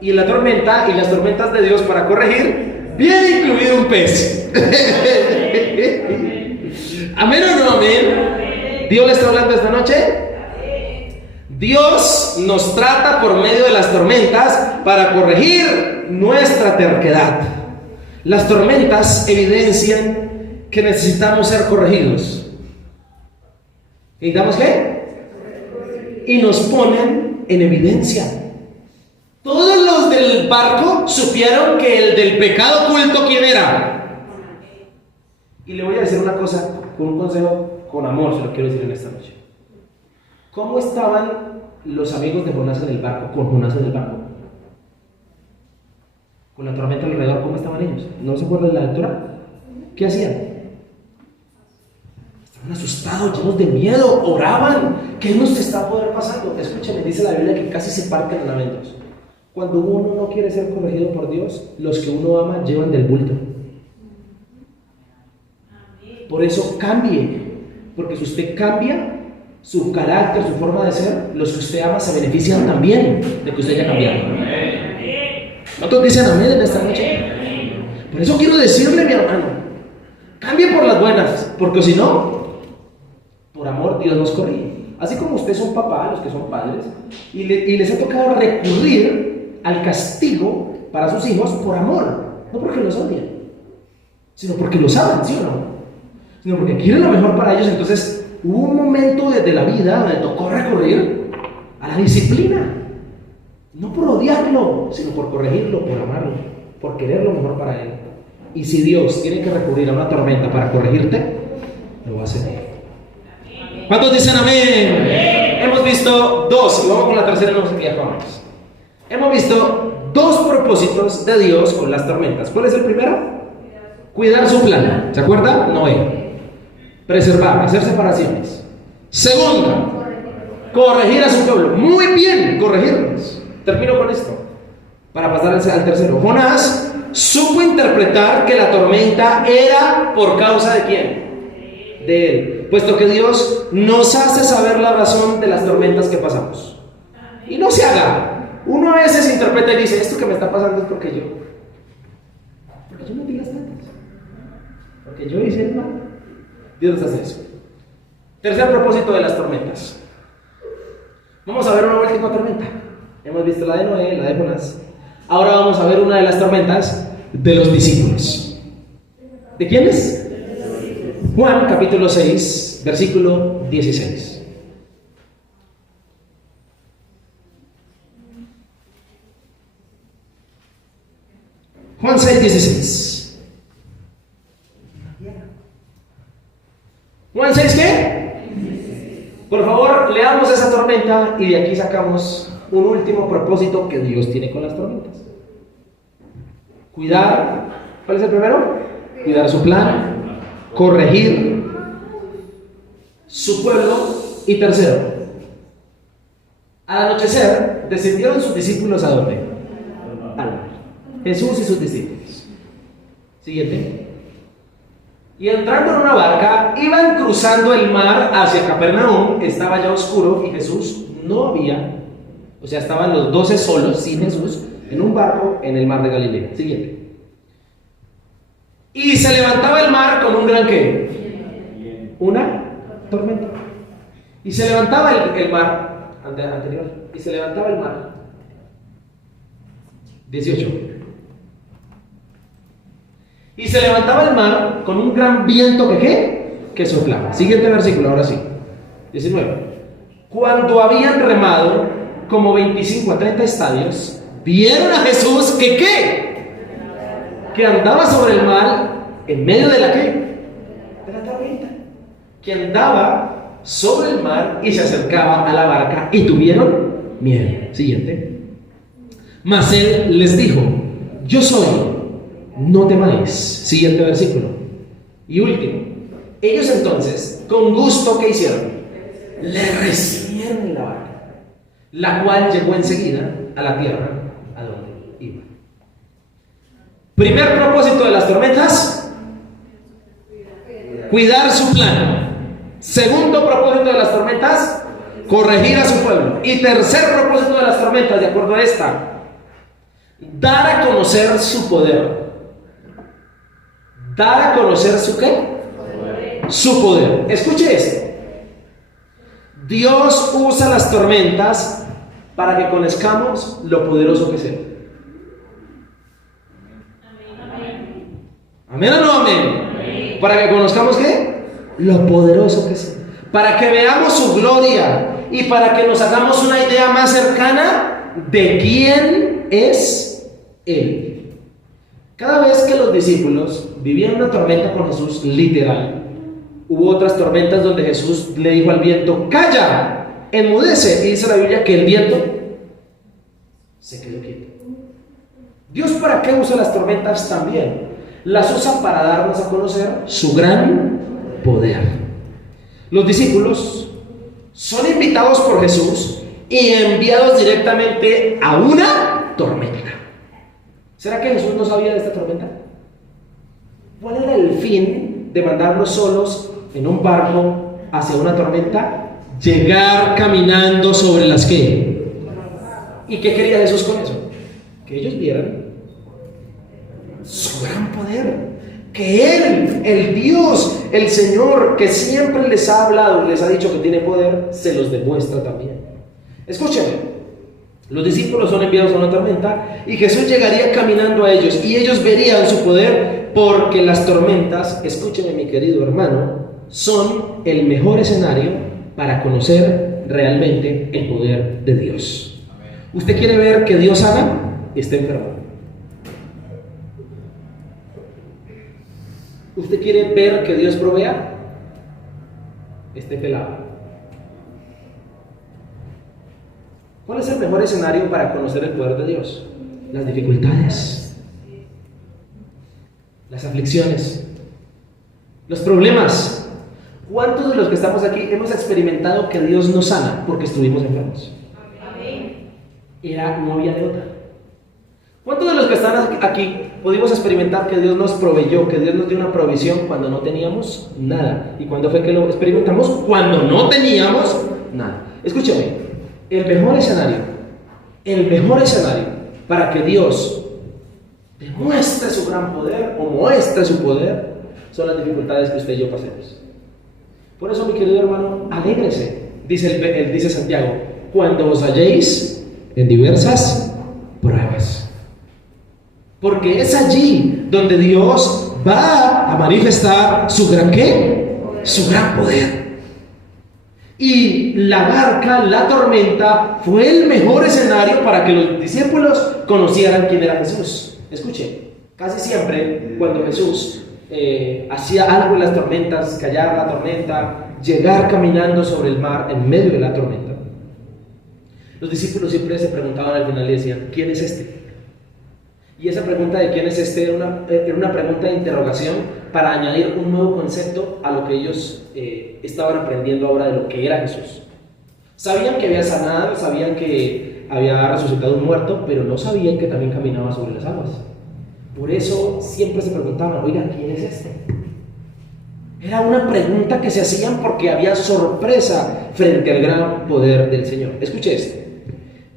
Y la tormenta y las tormentas de Dios para corregir viene incluido un pez. ¿Amén o no amén? ¿Dios le está hablando esta noche? Dios nos trata por medio de las tormentas para corregir nuestra terquedad. Las tormentas evidencian que necesitamos ser corregidos. ¿Necesitamos qué? Y nos ponen en evidencia. Todos los del barco supieron que el del pecado oculto, ¿quién era? Y le voy a decir una cosa, con un consejo, con amor se lo quiero decir en esta noche. ¿Cómo estaban los amigos de Jonás en el barco, con Jonás en el barco? con la tormenta alrededor, ¿cómo estaban ellos? ¿No se acuerdan de la lectura? ¿Qué hacían? Estaban asustados, llenos de miedo, oraban. ¿Qué nos está poder pasando? Escúchame, dice la Biblia que casi se parten en lamentos. Cuando uno no quiere ser corregido por Dios, los que uno ama llevan del bulto. Por eso cambie, porque si usted cambia su carácter, su forma de ser, los que usted ama se benefician también de que usted haya cambiado. ¿Cuántos dicen amén en esta noche? Por eso quiero decirle, mi hermano, cambie por las buenas, porque si no, por amor Dios nos corrige. Así como ustedes son papás, los que son padres, y les ha tocado recurrir al castigo para sus hijos por amor, no porque los odien, sino porque los aman, ¿sí o no? Sino porque quieren lo mejor para ellos. Entonces hubo un momento desde la vida donde tocó recurrir a la disciplina, no por odiarlo, sino por corregirlo, por amarlo, por querer lo mejor para él. Y si Dios tiene que recurrir a una tormenta para corregirte, lo va a hacer. ¿Cuántos dicen amén? Amén. Hemos visto dos, y vamos con la tercera, no nos viajamos. Hemos visto dos propósitos de Dios con las tormentas. ¿Cuál es el primero? Cuidar su plan. ¿Se acuerda? Noé. Preservar, hacer separaciones. Segunda, corregir a su pueblo. Muy bien, corregirlos. Termino con esto para pasar al tercero. Jonás supo interpretar que la tormenta era por causa de quién? De él, puesto que Dios nos hace saber la razón de las tormentas que pasamos. Y no se haga. Uno a veces interpreta y dice, esto que me está pasando es porque yo metí las patas, porque yo hice el mal. Dios nos hace eso. Tercer propósito de las tormentas. Vamos a ver una última tormenta. Hemos visto la de Noé, la de Jonás. Ahora vamos a ver una de las tormentas de los discípulos. ¿De quiénes? Juan capítulo 6, versículo 16. Juan 6, 16. Juan 6, ¿qué? Por favor, leamos esa tormenta y de aquí sacamos un último propósito que Dios tiene con las tormentas. Cuidar, ¿cuál es el primero? Cuidar su plan, corregir su pueblo y tercero, al anochecer descendieron sus discípulos ¿a dónde? Al mar. Jesús y sus discípulos. Siguiente. Y entrando en una barca, iban cruzando el mar hacia Capernaum. Estaba ya oscuro y Jesús no había, o sea, estaban los 12 solos, sin Jesús, en un barco en el mar de Galilea. Siguiente. Y se levantaba el mar con un gran ¿qué? Una tormenta. Y se levantaba el mar, anterior, y se levantaba el mar. 18. Y se levantaba el mar con un gran viento que ¿qué? Que soplaba. Siguiente versículo, ahora sí. 19. Cuando habían remado como 25 a 30 estadios, vieron a Jesús que ¿qué? Que andaba sobre el mar en medio de la ¿qué? De la tormenta. Que andaba sobre el mar y se acercaba a la barca y tuvieron miedo. Siguiente. Mas él les dijo, yo soy, no temáis. Siguiente versículo. Y último. Ellos entonces, con gusto, ¿qué hicieron? Le recibieron en la barca, la cual llegó enseguida a la tierra a donde iba. Primer propósito de las tormentas: cuidar su plan. Segundo propósito de las tormentas: corregir a su pueblo. Y tercer propósito de las tormentas, de acuerdo a esta: dar a conocer su poder. Dar a conocer su ¿qué? Su poder. Escuche esto. Dios usa las tormentas para que conozcamos lo poderoso que es Él. ¿Amén o no amén? Amén. Para que conozcamos ¿qué? Lo poderoso que es Él. Para que veamos su gloria y para que nos hagamos una idea más cercana de quién es Él. Cada vez que los discípulos vivían una tormenta con Jesús, literal, hubo otras tormentas donde Jesús le dijo al viento, calla, enmudece, y dice la Biblia que el viento se quedó quieto. ¿Dios para qué usa las tormentas también? Las usa para darnos a conocer su gran poder. Los discípulos son invitados por Jesús y enviados directamente a una tormenta. ¿Será que Jesús no sabía de esta tormenta? ¿Cuál era el fin de mandarlos solos en un barco hacia una tormenta? Llegar caminando sobre las que. ¿Y qué quería Jesús con eso? Que ellos vieran su gran poder. Que Él, el Dios, el Señor, que siempre les ha hablado y les ha dicho que tiene poder, se los demuestra también. Escúchame. Los discípulos son enviados a una tormenta y Jesús llegaría caminando a ellos y ellos verían su poder, porque las tormentas, escúcheme mi querido hermano, son el mejor escenario para conocer realmente el poder de Dios. ¿Usted quiere ver que Dios sana? Está enfermo. ¿Usted quiere ver que Dios provea? Esté pelado. ¿Cuál es el mejor escenario para conocer el poder de Dios? Las dificultades, las aflicciones, los problemas. ¿Cuántos de los que estamos aquí hemos experimentado que Dios nos sana porque estuvimos enfermos? No había de otra. ¿Cuántos de los que están aquí pudimos experimentar que Dios nos proveyó, que Dios nos dio una provisión cuando no teníamos nada? ¿Y cuándo fue que lo experimentamos? Cuando no teníamos nada. Escúchame, el mejor escenario para que Dios demuestre su gran poder o muestre su poder son las dificultades que usted y yo pasemos. Por eso, mi querido hermano, alégrese, dice Santiago, cuando os halléis en diversas pruebas. Porque es allí donde Dios va a manifestar su gran ¿qué? Su gran poder. Y la barca, la tormenta, fue el mejor escenario para que los discípulos conocieran quién era Jesús. Escuche, casi siempre cuando Jesús hacía algo en las tormentas, callar la tormenta, llegar caminando sobre el mar en medio de la tormenta, los discípulos siempre se preguntaban al final y decían, ¿quién es este? Y esa pregunta de quién es este era una pregunta de interrogación para añadir un nuevo concepto a lo que ellos estaban aprendiendo ahora de lo que era Jesús. Sabían que había sanado, sabían que había resucitado un muerto, pero no sabían que también caminaba sobre las aguas. Por eso siempre se preguntaban, oiga, ¿quién es este? Era una pregunta que se hacían porque había sorpresa frente al gran poder del Señor. Escuche esto.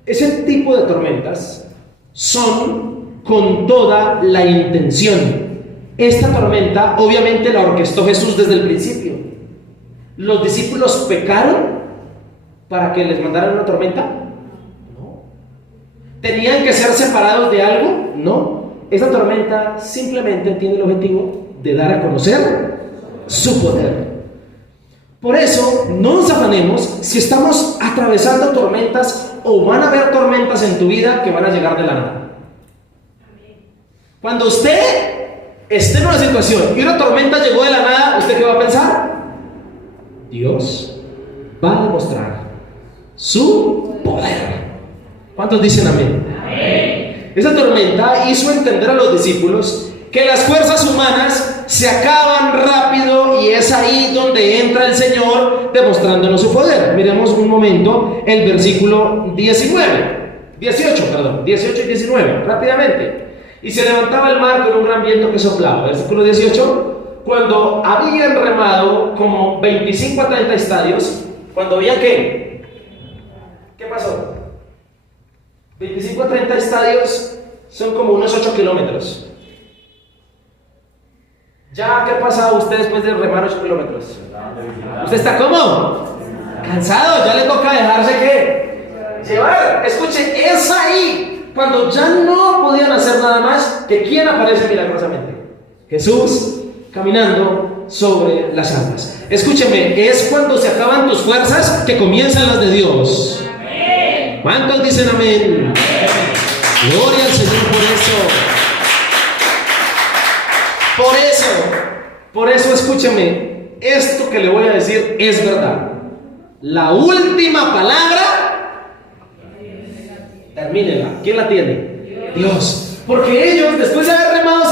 Ese tipo de tormentas son con toda la intención. Esta tormenta obviamente la orquestó Jesús desde el principio. ¿Los discípulos pecaron para que les mandaran una tormenta? No. ¿Tenían que ser separados de algo? No. Esta tormenta simplemente tiene el objetivo de dar a conocer su poder. Por eso no nos afanemos si estamos atravesando tormentas o van a haber tormentas en tu vida que van a llegar de la nada. Cuando usted esté en una situación y una tormenta llegó de la nada, ¿usted qué va a pensar? Dios va a demostrar su poder. ¿Cuántos dicen amén? Amén. Esa tormenta hizo entender a los discípulos que las fuerzas humanas se acaban rápido y es ahí donde entra el Señor demostrándonos su poder. Miremos un momento el versículo 18 y 19, rápidamente. Y se levantaba el mar con un gran viento que soplaba. Versículo 18. Cuando habían remado como 25 a 30 estadios, cuando había ¿qué? ¿Qué pasó? 25 a 30 estadios son como unos 8 kilómetros. ¿Ya qué pasa a usted después de remar 8 kilómetros? ¿Usted está cómo? Cansado, ya le toca dejarse ¿qué? Llevar. Escuche, es ahí cuando ya no podían hacer nada más que ¿quién aparece milagrosamente? Jesús caminando sobre las aguas. Escúcheme, es cuando se acaban tus fuerzas que comienzan las de Dios. Amén. ¿Cuántos dicen amén? Amén. Gloria al Señor por eso, escúcheme, esto que le voy a decir es verdad. La última palabra, termínela. ¿Quién la tiene? Dios. Porque ellos, después de haber remado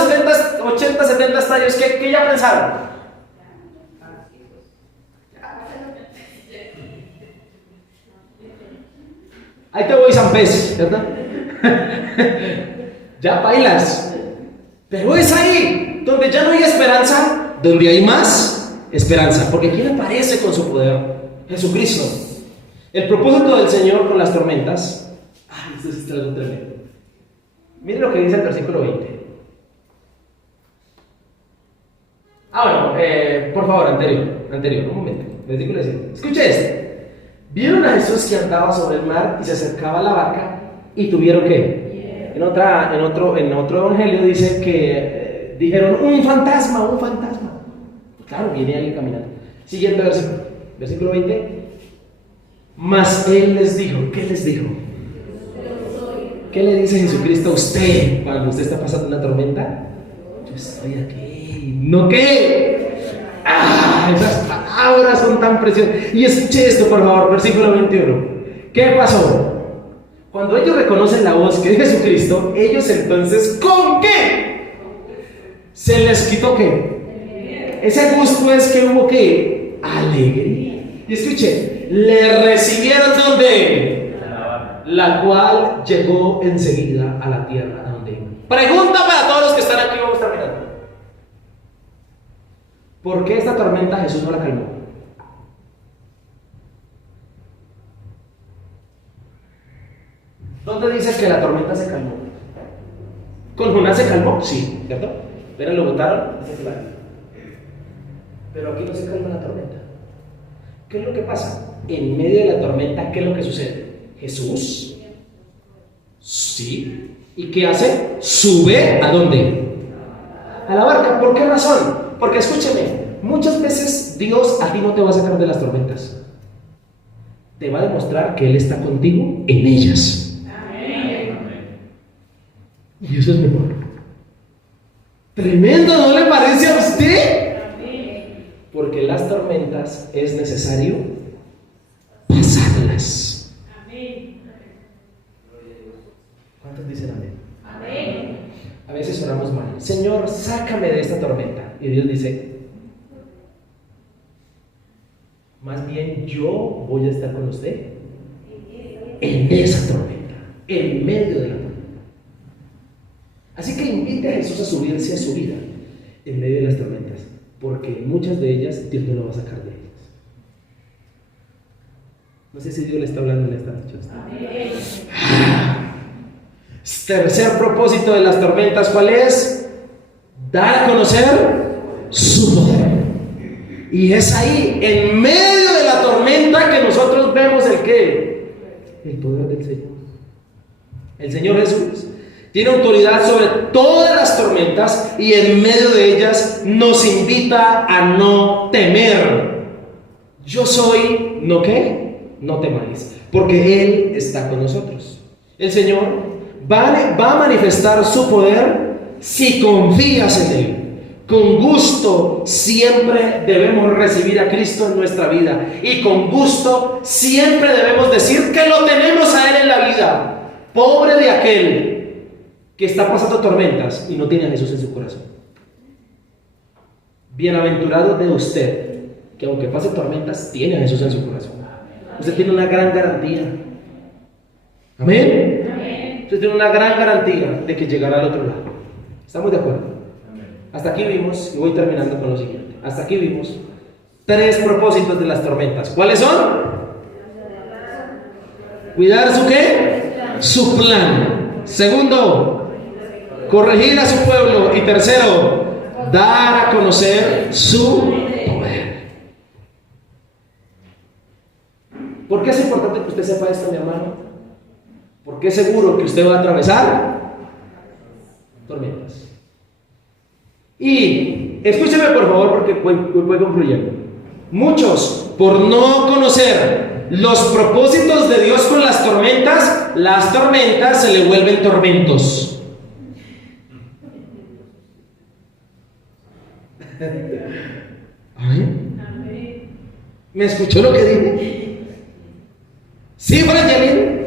80, 70 estadios, ¿qué ya pensaron? Ahí te voy, San Pez, ¿verdad? Ya bailas. Pero es ahí donde ya no hay esperanza, donde hay más esperanza. Porque ¿quién aparece con su poder? Jesucristo. El propósito del Señor con las tormentas. Ay, esto es algo tremendo. Miren lo que dice el versículo 20. Por favor, anterior, un momento. Versículo 17. Escuche esto. Vieron a Jesús que andaba sobre el mar y se acercaba a la barca y tuvieron ¿qué? En otro evangelio dice que dijeron un fantasma. Claro, viene alguien caminando. Siguiente versículo 20. Mas él les dijo, ¿qué les dijo? ¿Qué le dice Jesucristo a usted cuando usted está pasando una tormenta? Yo estoy aquí. ¿No qué? Esas palabras son tan preciosas. Y escuche esto, por favor, versículo 21. ¿Qué pasó? Cuando ellos reconocen la voz que es Jesucristo, ellos entonces, ¿con qué? Se les quitó ¿qué? Ese gusto es que hubo ¿qué? Alegría. Y escuche, le recibieron ¿dónde? La cual llegó enseguida a la tierra a donde iba. Pregunta para todos los que están aquí, vamos terminando. ¿Por qué esta tormenta Jesús no la calmó? ¿Dónde dice que la tormenta se calmó? ¿Con Jonás se calmó? Sí, ¿cierto? ¿Pero lo botaron? Pero aquí no se calma la tormenta. ¿Qué es lo que pasa? En medio de la tormenta, ¿qué es lo que sucede? Jesús, sí, ¿y qué hace? Sube, ¿a dónde? A la barca. ¿Por qué razón? Porque escúcheme, muchas veces Dios a ti no te va a sacar de las tormentas, te va a demostrar que Él está contigo en ellas. Amén. Y eso es mejor. Tremendo, ¿no le parece a usted? Amén. Porque las tormentas es necesario pasarlas. ¿Cuántos dicen amén? Amén. A veces oramos mal. Señor, sácame de esta tormenta. Y Dios dice, más bien yo voy a estar con usted en esa tormenta, en medio de la tormenta. Así que invite a Jesús a subirse a su vida en medio de las tormentas, porque muchas de ellas Dios no lo va a sacar de ellas. No sé si Dios le está hablando en esta noche. Amén. Tercer propósito de las tormentas, ¿cuál es? Dar a conocer su poder. Y es ahí, en medio de la tormenta, que nosotros vemos el ¿qué? El poder del Señor. El Señor Jesús tiene autoridad sobre todas las tormentas y en medio de ellas nos invita a no temer. Yo soy, ¿no qué? No temáis, porque Él está con nosotros. El Señor va a manifestar su poder si confías en Él. Con gusto siempre debemos recibir a Cristo en nuestra vida, y con gusto siempre debemos decir que lo tenemos a Él en la vida. Pobre de aquel que está pasando tormentas y no tiene a Jesús en su corazón. Bienaventurado de usted que aunque pase tormentas tiene a Jesús en su corazón. Usted tiene una gran garantía. Amén. Usted tiene una gran garantía de que llegará al otro lado. ¿Estamos de acuerdo? Hasta aquí vimos, y voy terminando con lo siguiente. Hasta aquí vimos 3 propósitos de las tormentas. ¿Cuáles son? Cuidar su ¿qué? Su plan. Segundo, corregir a su pueblo. Y tercero, dar a conocer su poder. ¿Por qué es importante que usted sepa esto, mi hermano? Porque es seguro que usted va a atravesar tormentas. Y escúcheme por favor, porque voy concluyendo. Muchos, por no conocer los propósitos de Dios con las tormentas se le vuelven tormentos. ¿Amén? ¿Me escuchó lo que dije? ¿Sí, Franklin?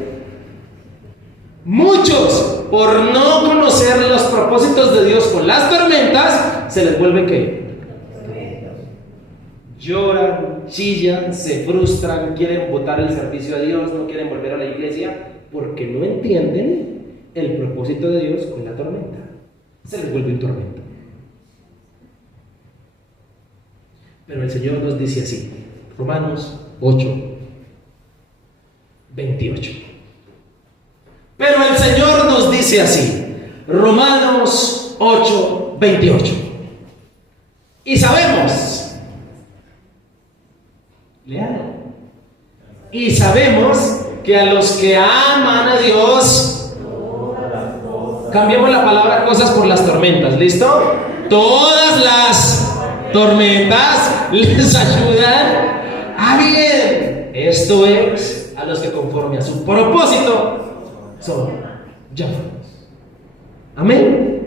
Muchos, por no conocer los propósitos de Dios con las tormentas, se les vuelve ¿qué? Lloran, chillan, se frustran, quieren botar el servicio a Dios, no quieren volver a la iglesia, porque no entienden el propósito de Dios con la tormenta. Se les vuelve un tormento. Pero el Señor nos dice así, Romanos 8:28. Pero el Señor nos dice así, Romanos 8:28. Y sabemos, léalo, y sabemos que a los que aman a Dios, cambiemos la palabra cosas por las tormentas, ¿listo? Todas las tormentas les ayudan a bien. Esto es, a los que conforme a su propósito son llamados. Amén.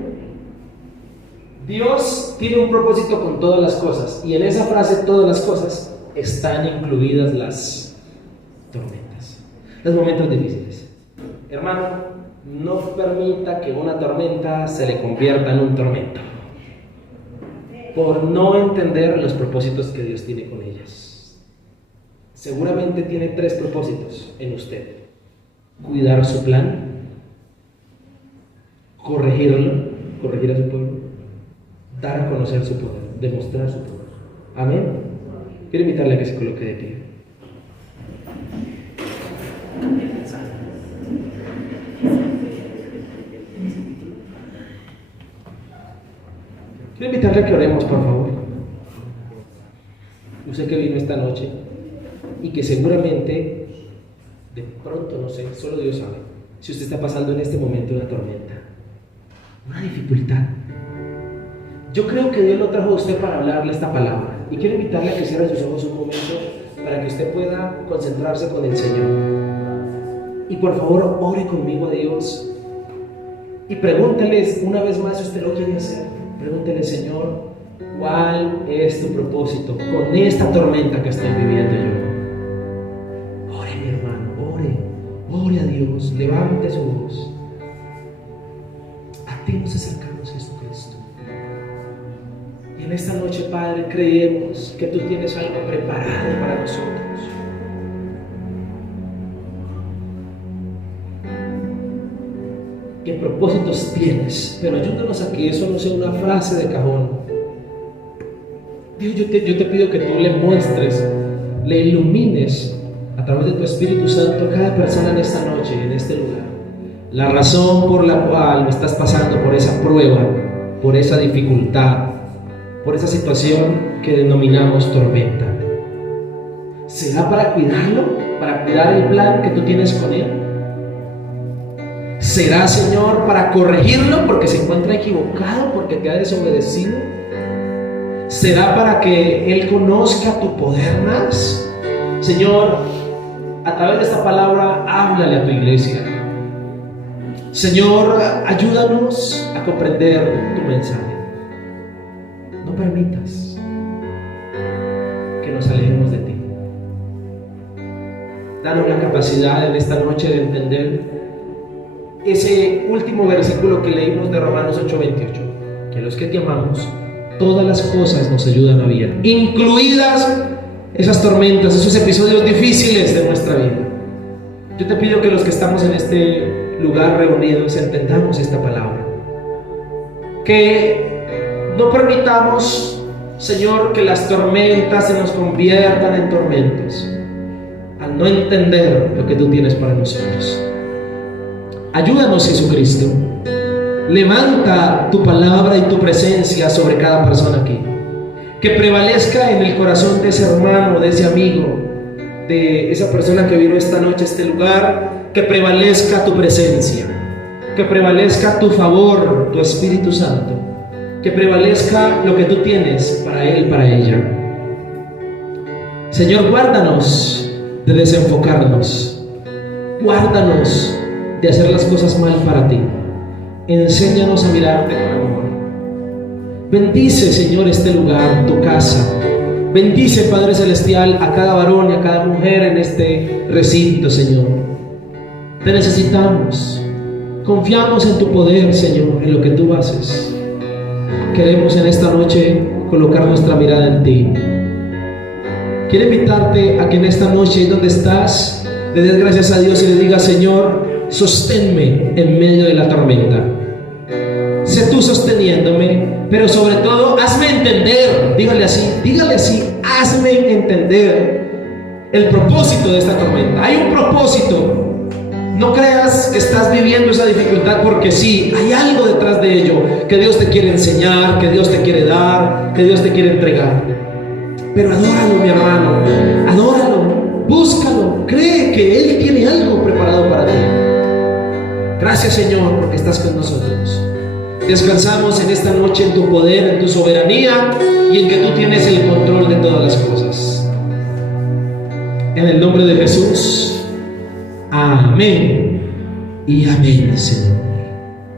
Dios tiene un propósito con todas las cosas, y en esa frase todas las cosas están incluidas las tormentas, los momentos difíciles. Hermano, no permita que una tormenta se le convierta en un tormento por no entender los propósitos que Dios tiene con ellas. Seguramente tiene 3 propósitos en usted: cuidar su plan, corregir a su pueblo, dar a conocer su poder, demostrar su poder. Amén. Quiero invitarle a que se coloque de pie. Quiero invitarle a que oremos, por favor. Usted que vino esta noche y que seguramente, de pronto, no sé, solo Dios sabe, si usted está pasando en este momento una tormenta, una dificultad. Yo creo que Dios lo trajo a usted para hablarle esta palabra, y quiero invitarle a que cierre sus ojos un momento para que usted pueda concentrarse con el Señor. Y por favor, ore conmigo a Dios y pregúnteles una vez más, si usted lo quiere hacer, pregúntele: Señor, ¿cuál es tu propósito con esta tormenta que estoy viviendo yo? Ore, mi hermano, ore a Dios, levante su voz. A ti nos acercamos, Jesucristo. Y en esta noche, Padre, creemos que tú tienes algo preparado para nosotros. ¿Qué propósitos tienes? Pero ayúdanos a que eso no sea una frase de cajón. Dios, yo te pido que tú le muestres, le ilumines a través de tu Espíritu Santo a cada persona en esta noche, en este lugar, la razón por la cual estás pasando por esa prueba, por esa dificultad, por esa situación que denominamos tormenta. ¿Será para cuidarlo? ¿Para cuidar el plan que tú tienes con él? ¿Será, Señor, para corregirlo porque se encuentra equivocado, porque te ha desobedecido? ¿Será para que él conozca tu poder más? Señor, a través de esta palabra, háblale a tu iglesia. Señor, ayúdanos a comprender tu mensaje. No permitas que nos alejemos de ti. Danos la capacidad en esta noche de entender ese último versículo que leímos de Romanos 8:28, que los que te amamos, todas las cosas nos ayudan a bien, incluidas esas tormentas, esos episodios difíciles de nuestra vida. Yo te pido que los que estamos en este lugar reunidos entendamos esta palabra, que no permitamos, Señor, que las tormentas se nos conviertan en tormentos al no entender lo que tú tienes para nosotros. Ayúdanos, Jesucristo. Levanta tu palabra y tu presencia sobre cada persona aquí. Que prevalezca en el corazón de ese hermano, de ese amigo, de esa persona que vino esta noche a este lugar. Que prevalezca tu presencia. Que prevalezca tu favor, tu Espíritu Santo. Que prevalezca lo que tú tienes para él, para ella. Señor, guárdanos de desenfocarnos. Guárdanos de hacer las cosas mal para ti. Enséñanos a mirarte con amor. Bendice, Señor, este lugar, tu casa. Bendice, Padre Celestial, a cada varón y a cada mujer en este recinto, Señor. Te necesitamos. Confiamos en tu poder, Señor, en lo que tú haces. Queremos en esta noche colocar nuestra mirada en ti. Quiero invitarte a que en esta noche, donde estás, le des gracias a Dios y le digas: Señor, sosténme en medio de la tormenta. Sé tú sosteniéndome, pero sobre todo hazme entender. Dígale así, hazme entender el propósito de esta tormenta. Hay un propósito. No creas que estás viviendo esa dificultad porque sí, hay algo detrás de ello que Dios te quiere enseñar, que Dios te quiere dar, que Dios te quiere entregar. Pero adóralo, mi hermano, adóralo, búscalo, cree que Él tiene algo preparado para ti. Gracias, Señor, porque estás con nosotros. Descansamos en esta noche en tu poder, en tu soberanía y en que tú tienes el control de todas las cosas. En el nombre de Jesús. Amén y amén, Señor.